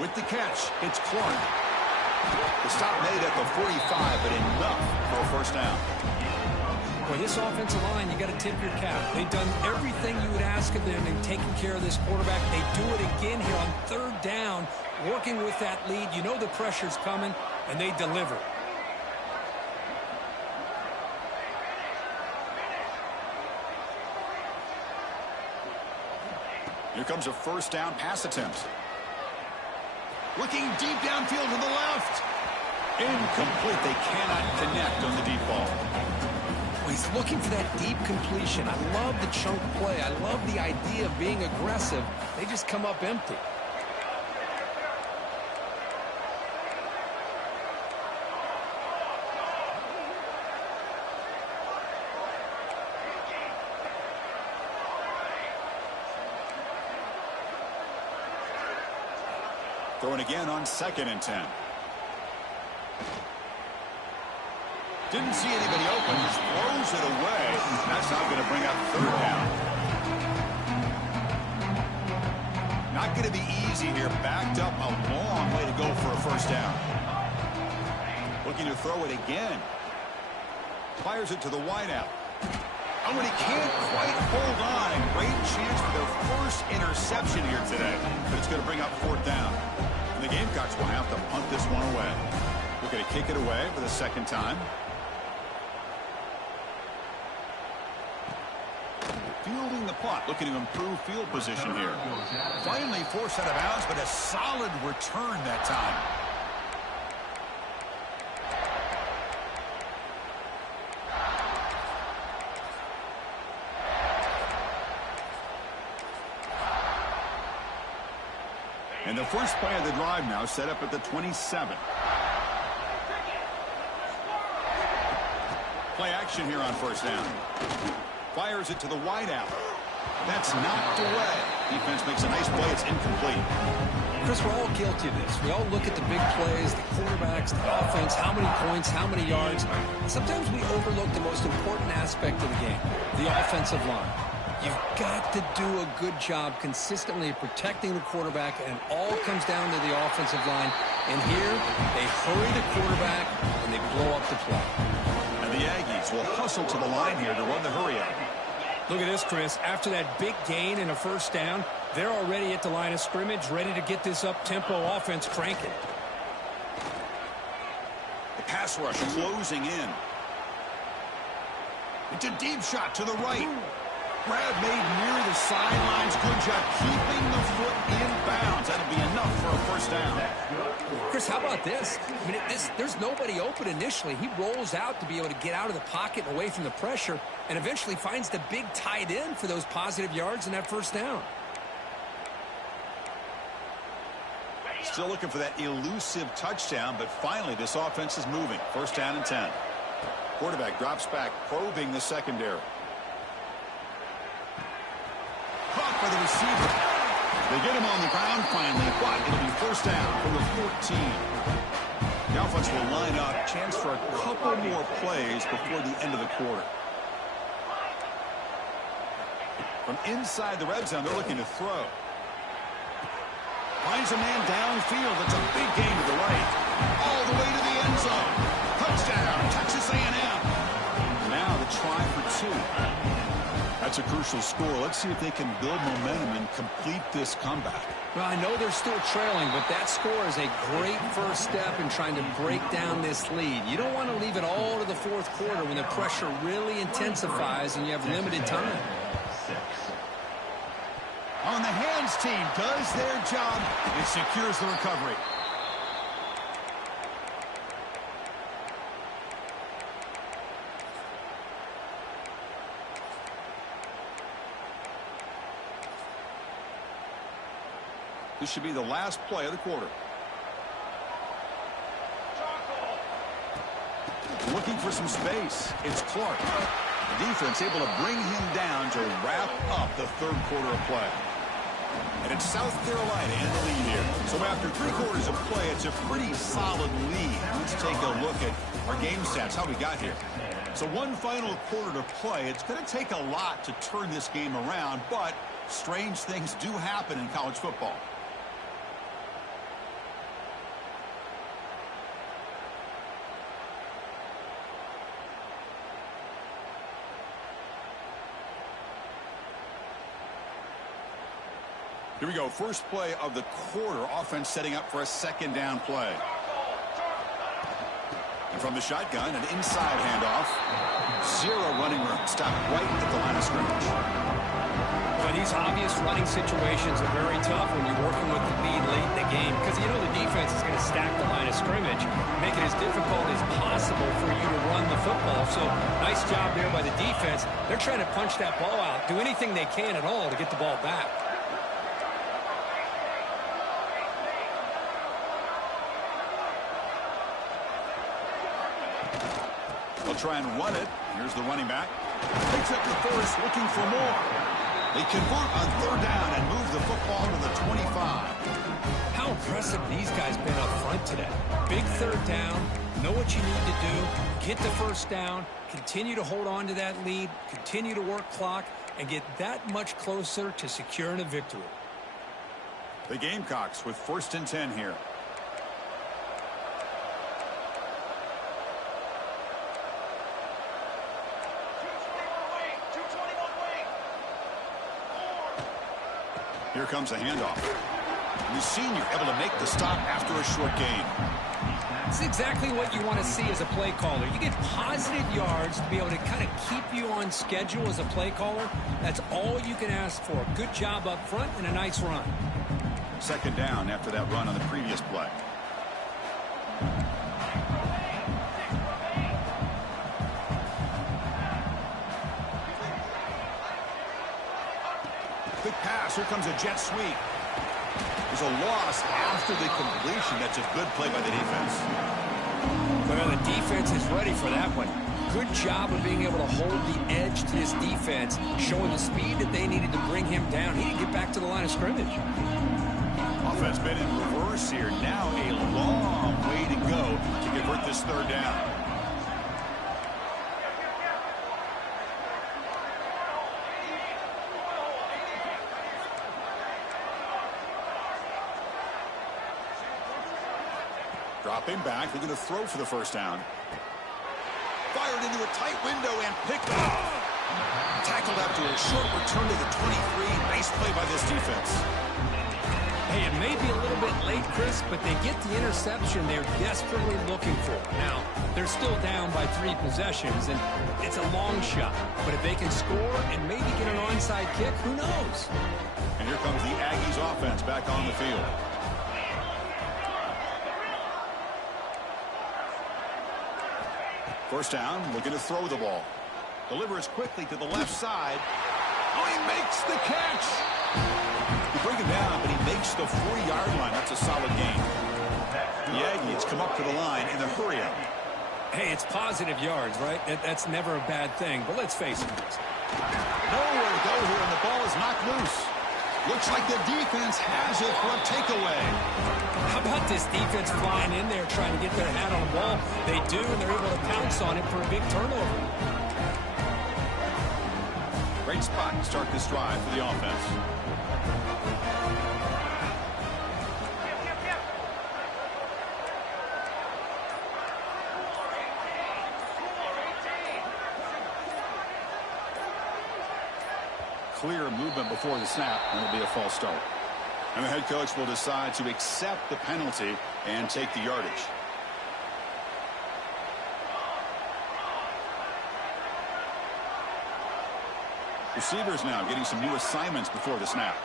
With the catch, it's Clark. The stop made at the 45, but enough for a first down. Boy, this offensive line, you got to tip your cap. They've done everything you would ask of them in taking care of this quarterback. They do it again here on 3rd down, working with that lead. You know the pressure's coming, and they deliver. Here comes a first down pass attempt. Looking deep downfield to the left. Incomplete. They cannot connect on the deep ball. He's looking for that deep completion. I love the chunk play. I love the idea of being aggressive. They just come up empty. Throwing again on 2nd and 10. Didn't see anybody open, just throws it away. That's not going to bring up 3rd down. Not going to be easy here. Backed up a long way to go for a 1st down. Looking to throw it again. Fires it to the wideout. Oh, and he can't quite hold on. A great chance for their 1st interception here today. But it's going to bring up 4th down. And the Gamecocks will have to punt this one away. We're going to kick it away for the 2nd time. Fielding the punt, looking to improve field position here. Finally forced out of bounds, but a solid return that time. And the first play of the drive now set up at the 27. Play action here on 1st down. Fires it to the wideout. That's knocked away. Defense makes a nice play. It's incomplete. Chris, we're all guilty of this. We all look at the big plays, the quarterbacks, the offense, how many points, how many yards. Sometimes we overlook the most important aspect of the game, the offensive line. You've got to do a good job consistently protecting the quarterback, and it all comes down to the offensive line. And here, they hurry the quarterback, and they blow up the play. And the Aggies will hustle to the line here to run the hurry-up. Look at this, Chris. After that big gain and a 1st down, they're already at the line of scrimmage, ready to get this up-tempo offense cranking. The pass rush closing in. It's a deep shot to the right. Grab made near the sidelines. Good job keeping the foot in bounds. That'll be enough for a 1st down. Chris, how about this? I mean, there's nobody open initially. He rolls out to be able to get out of the pocket and away from the pressure, and eventually finds the big tight end for those positive yards in that 1st down. Still looking for that elusive touchdown, but finally this offense is moving. 1st down and 10. Quarterback drops back, probing the secondary. Caught by the receiver. They get him on the ground finally, but it'll be 1st down from the 14. The offense will line up. Chance for a couple more plays before the end of the quarter. From inside the red zone, they're looking to throw. Finds a man downfield. It's a big gain to the right. All the way to the end zone. Touchdown, Texas A&M. Now the try for 2. That's a crucial score. Let's see if they can build momentum and complete this comeback. Well, I know they're still trailing, but that score is a great 1st step in trying to break down this lead. You don't want to leave it all to the 4th quarter when the pressure really intensifies and you have limited time. On the hands team does their job. It secures the recovery. This should be the last play of the quarter. Looking for some space. It's Clark. The defense able to bring him down to wrap up the 3rd quarter of play. And it's South Carolina in the lead here. So after 3 quarters of play, it's a pretty solid lead. Let's take a look at our game stats, how we got here. So one final quarter to play. It's going to take a lot to turn this game around, but strange things do happen in college football. Here we go. First play of the quarter. Offense setting up for a 2nd down play. And from the shotgun, an inside handoff. 0 running room. Stopped right at the line of scrimmage. But these obvious running situations are very tough when you're working with the lead late in the game, because you know the defense is going to stack the line of scrimmage, make it as difficult as possible for you to run the football. So nice job there by the defense. They're trying to punch that ball out, do anything they can at all to get the ball back. They'll try and run it. Here's the running back. Picks up the first, looking for more. They convert on third down and move the football to the 25. How impressive these guys been up front today. Big third down, know what you need to do, get the first down, continue to hold on to that lead, continue to work clock, and get that much closer to securing a victory. The Gamecocks with 1st and 10 here. Here comes a handoff. The senior able to make the stop after a short gain. It's exactly what you want to see as a play caller. You get positive yards to be able to kind of keep you on schedule as a play caller. That's all you can ask for. Good job up front and a nice run. 2nd down after that run on the previous play. Quick pass. Here comes a jet sweep. There's a loss after the completion. That's a good play by the defense. Well, the defense is ready for that one. Good job of being able to hold the edge to this defense, showing the speed that they needed to bring him down. He didn't get back to the line of scrimmage. Offense been in reverse here. Now a long way to go to convert this third down. Dropping back, they're going to throw for the first down. Fired into a tight window and picked up. Tackled after a short return to the 23. Nice play by this defense. Hey, it may be a little bit late, Chris, but they get the interception they're desperately looking for. Now, they're still down by 3 possessions, and it's a long shot. But if they can score and maybe get an onside kick, who knows? And here comes the Aggies offense back on the field. First down, looking to throw the ball. Delivers quickly to the left side. Oh, he makes the catch. You bring him down, but he makes the 40-yard line. That's a solid gain. The Aggies come up to the line in a hurry-up. Hey, it's positive yards, right? That's never a bad thing, but let's face it. Nowhere to go here, and the ball is knocked loose. Looks like the defense has it for a takeaway. How about this defense flying in there trying to get their hat on the ball? They do, and they're able to pounce on it for a big turnover. Great spot to start this drive for the offense. Clear movement before the snap, and it'll be a false start. And the head coach will decide to accept the penalty and take the yardage. Receivers now getting some new assignments before the snap.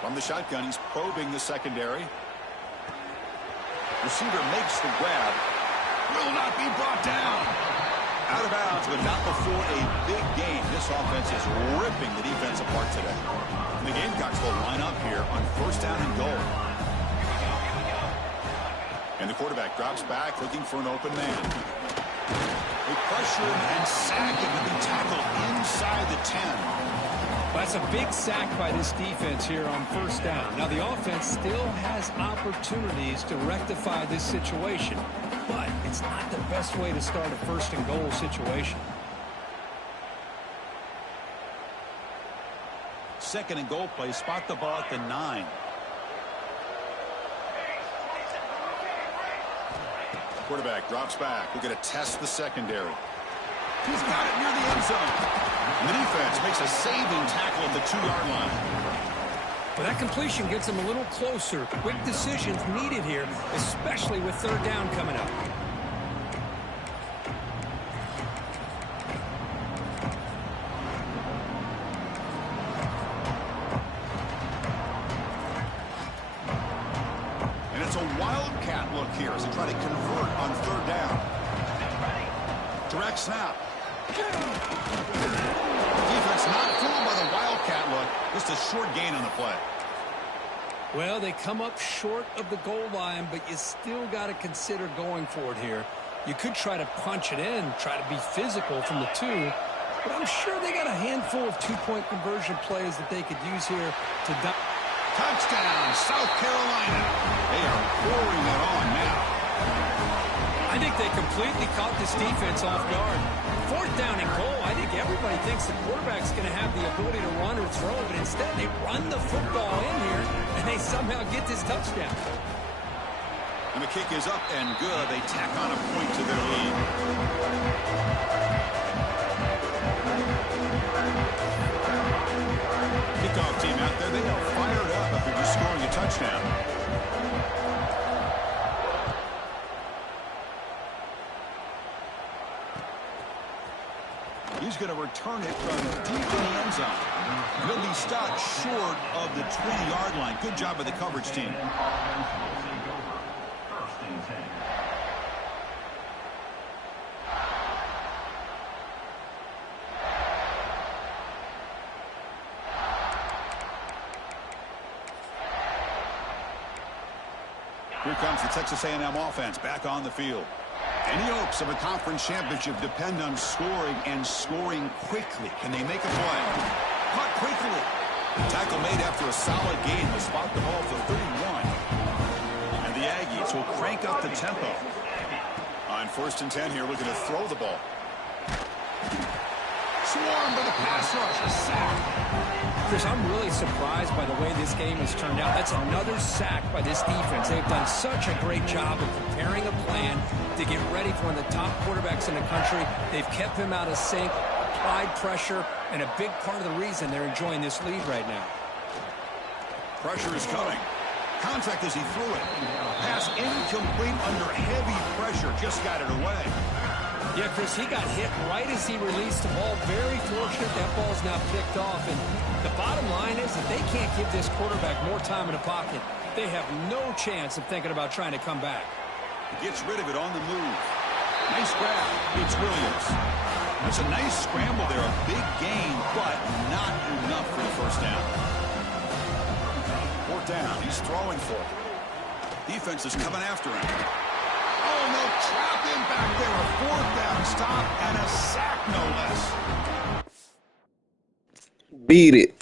From the shotgun, he's probing the secondary. Receiver makes the grab. Will not be brought down. Out of bounds, but not before a big game. This offense is ripping the defense apart today. And the Gamecocks will line up here on 1st down and goal. And the quarterback drops back, looking for an open man. They pressure him and sack him to be tackled inside the 10. That's a big sack by this defense here on 1st down. Now, the offense still has opportunities to rectify this situation, but it's not the best way to start a 1st and goal situation. 2nd and goal play, spot the ball at the 9. Quarterback drops back. We're going to test the secondary. He's got it near the end zone. And the defense makes a saving tackle at the 2-yard line. But that completion gets them a little closer. Quick decisions needed here, especially with 3rd down coming up. And it's a wildcat look here as they try to convert on 3rd down. Direct snap. Defense not fooled by the wildcat look. Just a short gain on the play. Well, they come up short of the goal line, but you still got to consider going for it here. You could try to punch it in, try to be physical from the 2, but I'm sure they got a handful of two-point conversion plays that they could use here to... Touchdown, South Carolina. They are pouring it on now. I think they completely caught this defense off guard. 4th down and goal. I think everybody thinks the quarterback's going to have the ability to run or throw, but instead they run the football in here, and they somehow get this touchdown. And the kick is up and good. They tack on a point to their lead. Kickoff team out there. They are fired up after just scoring a touchdown. He's going to return it from deep in the end zone. He'll be stopped short of the 20-yard line. Good job by the coverage team. Here comes the Texas A&M offense back on the field. Any hopes of a conference championship depend on scoring and scoring quickly. Can they make a play? Caught quickly. Tackle made after a solid gain. Will spot the ball for 31. And the Aggies will crank up the tempo. On 1st and 10 here, looking to throw the ball. Swarmed by the pass rush. A sack. Chris, I'm really surprised by the way this game has turned out. That's another sack by this defense. They've done such a great job of preparing a plan to get ready for one of the top quarterbacks in the country. They've kept him out of sync, applied pressure, and a big part of the reason they're enjoying this lead right now. Pressure is coming. Contact as he threw it. Pass incomplete under heavy pressure. Just got it away. Yeah, Chris, he got hit right as he released the ball. Very fortunate that ball's now picked off. And the bottom line is that they can't give this quarterback more time in the pocket. They have no chance of thinking about trying to come back. He gets rid of it on the move. Nice grab. It's Williams. That's a nice scramble there. A big gain, but not enough for the 1st down. 4th down. He's throwing for it. Defense is coming after him. Oh, no, trap him back there. A 4th down stop and a sack, no less. Beat it.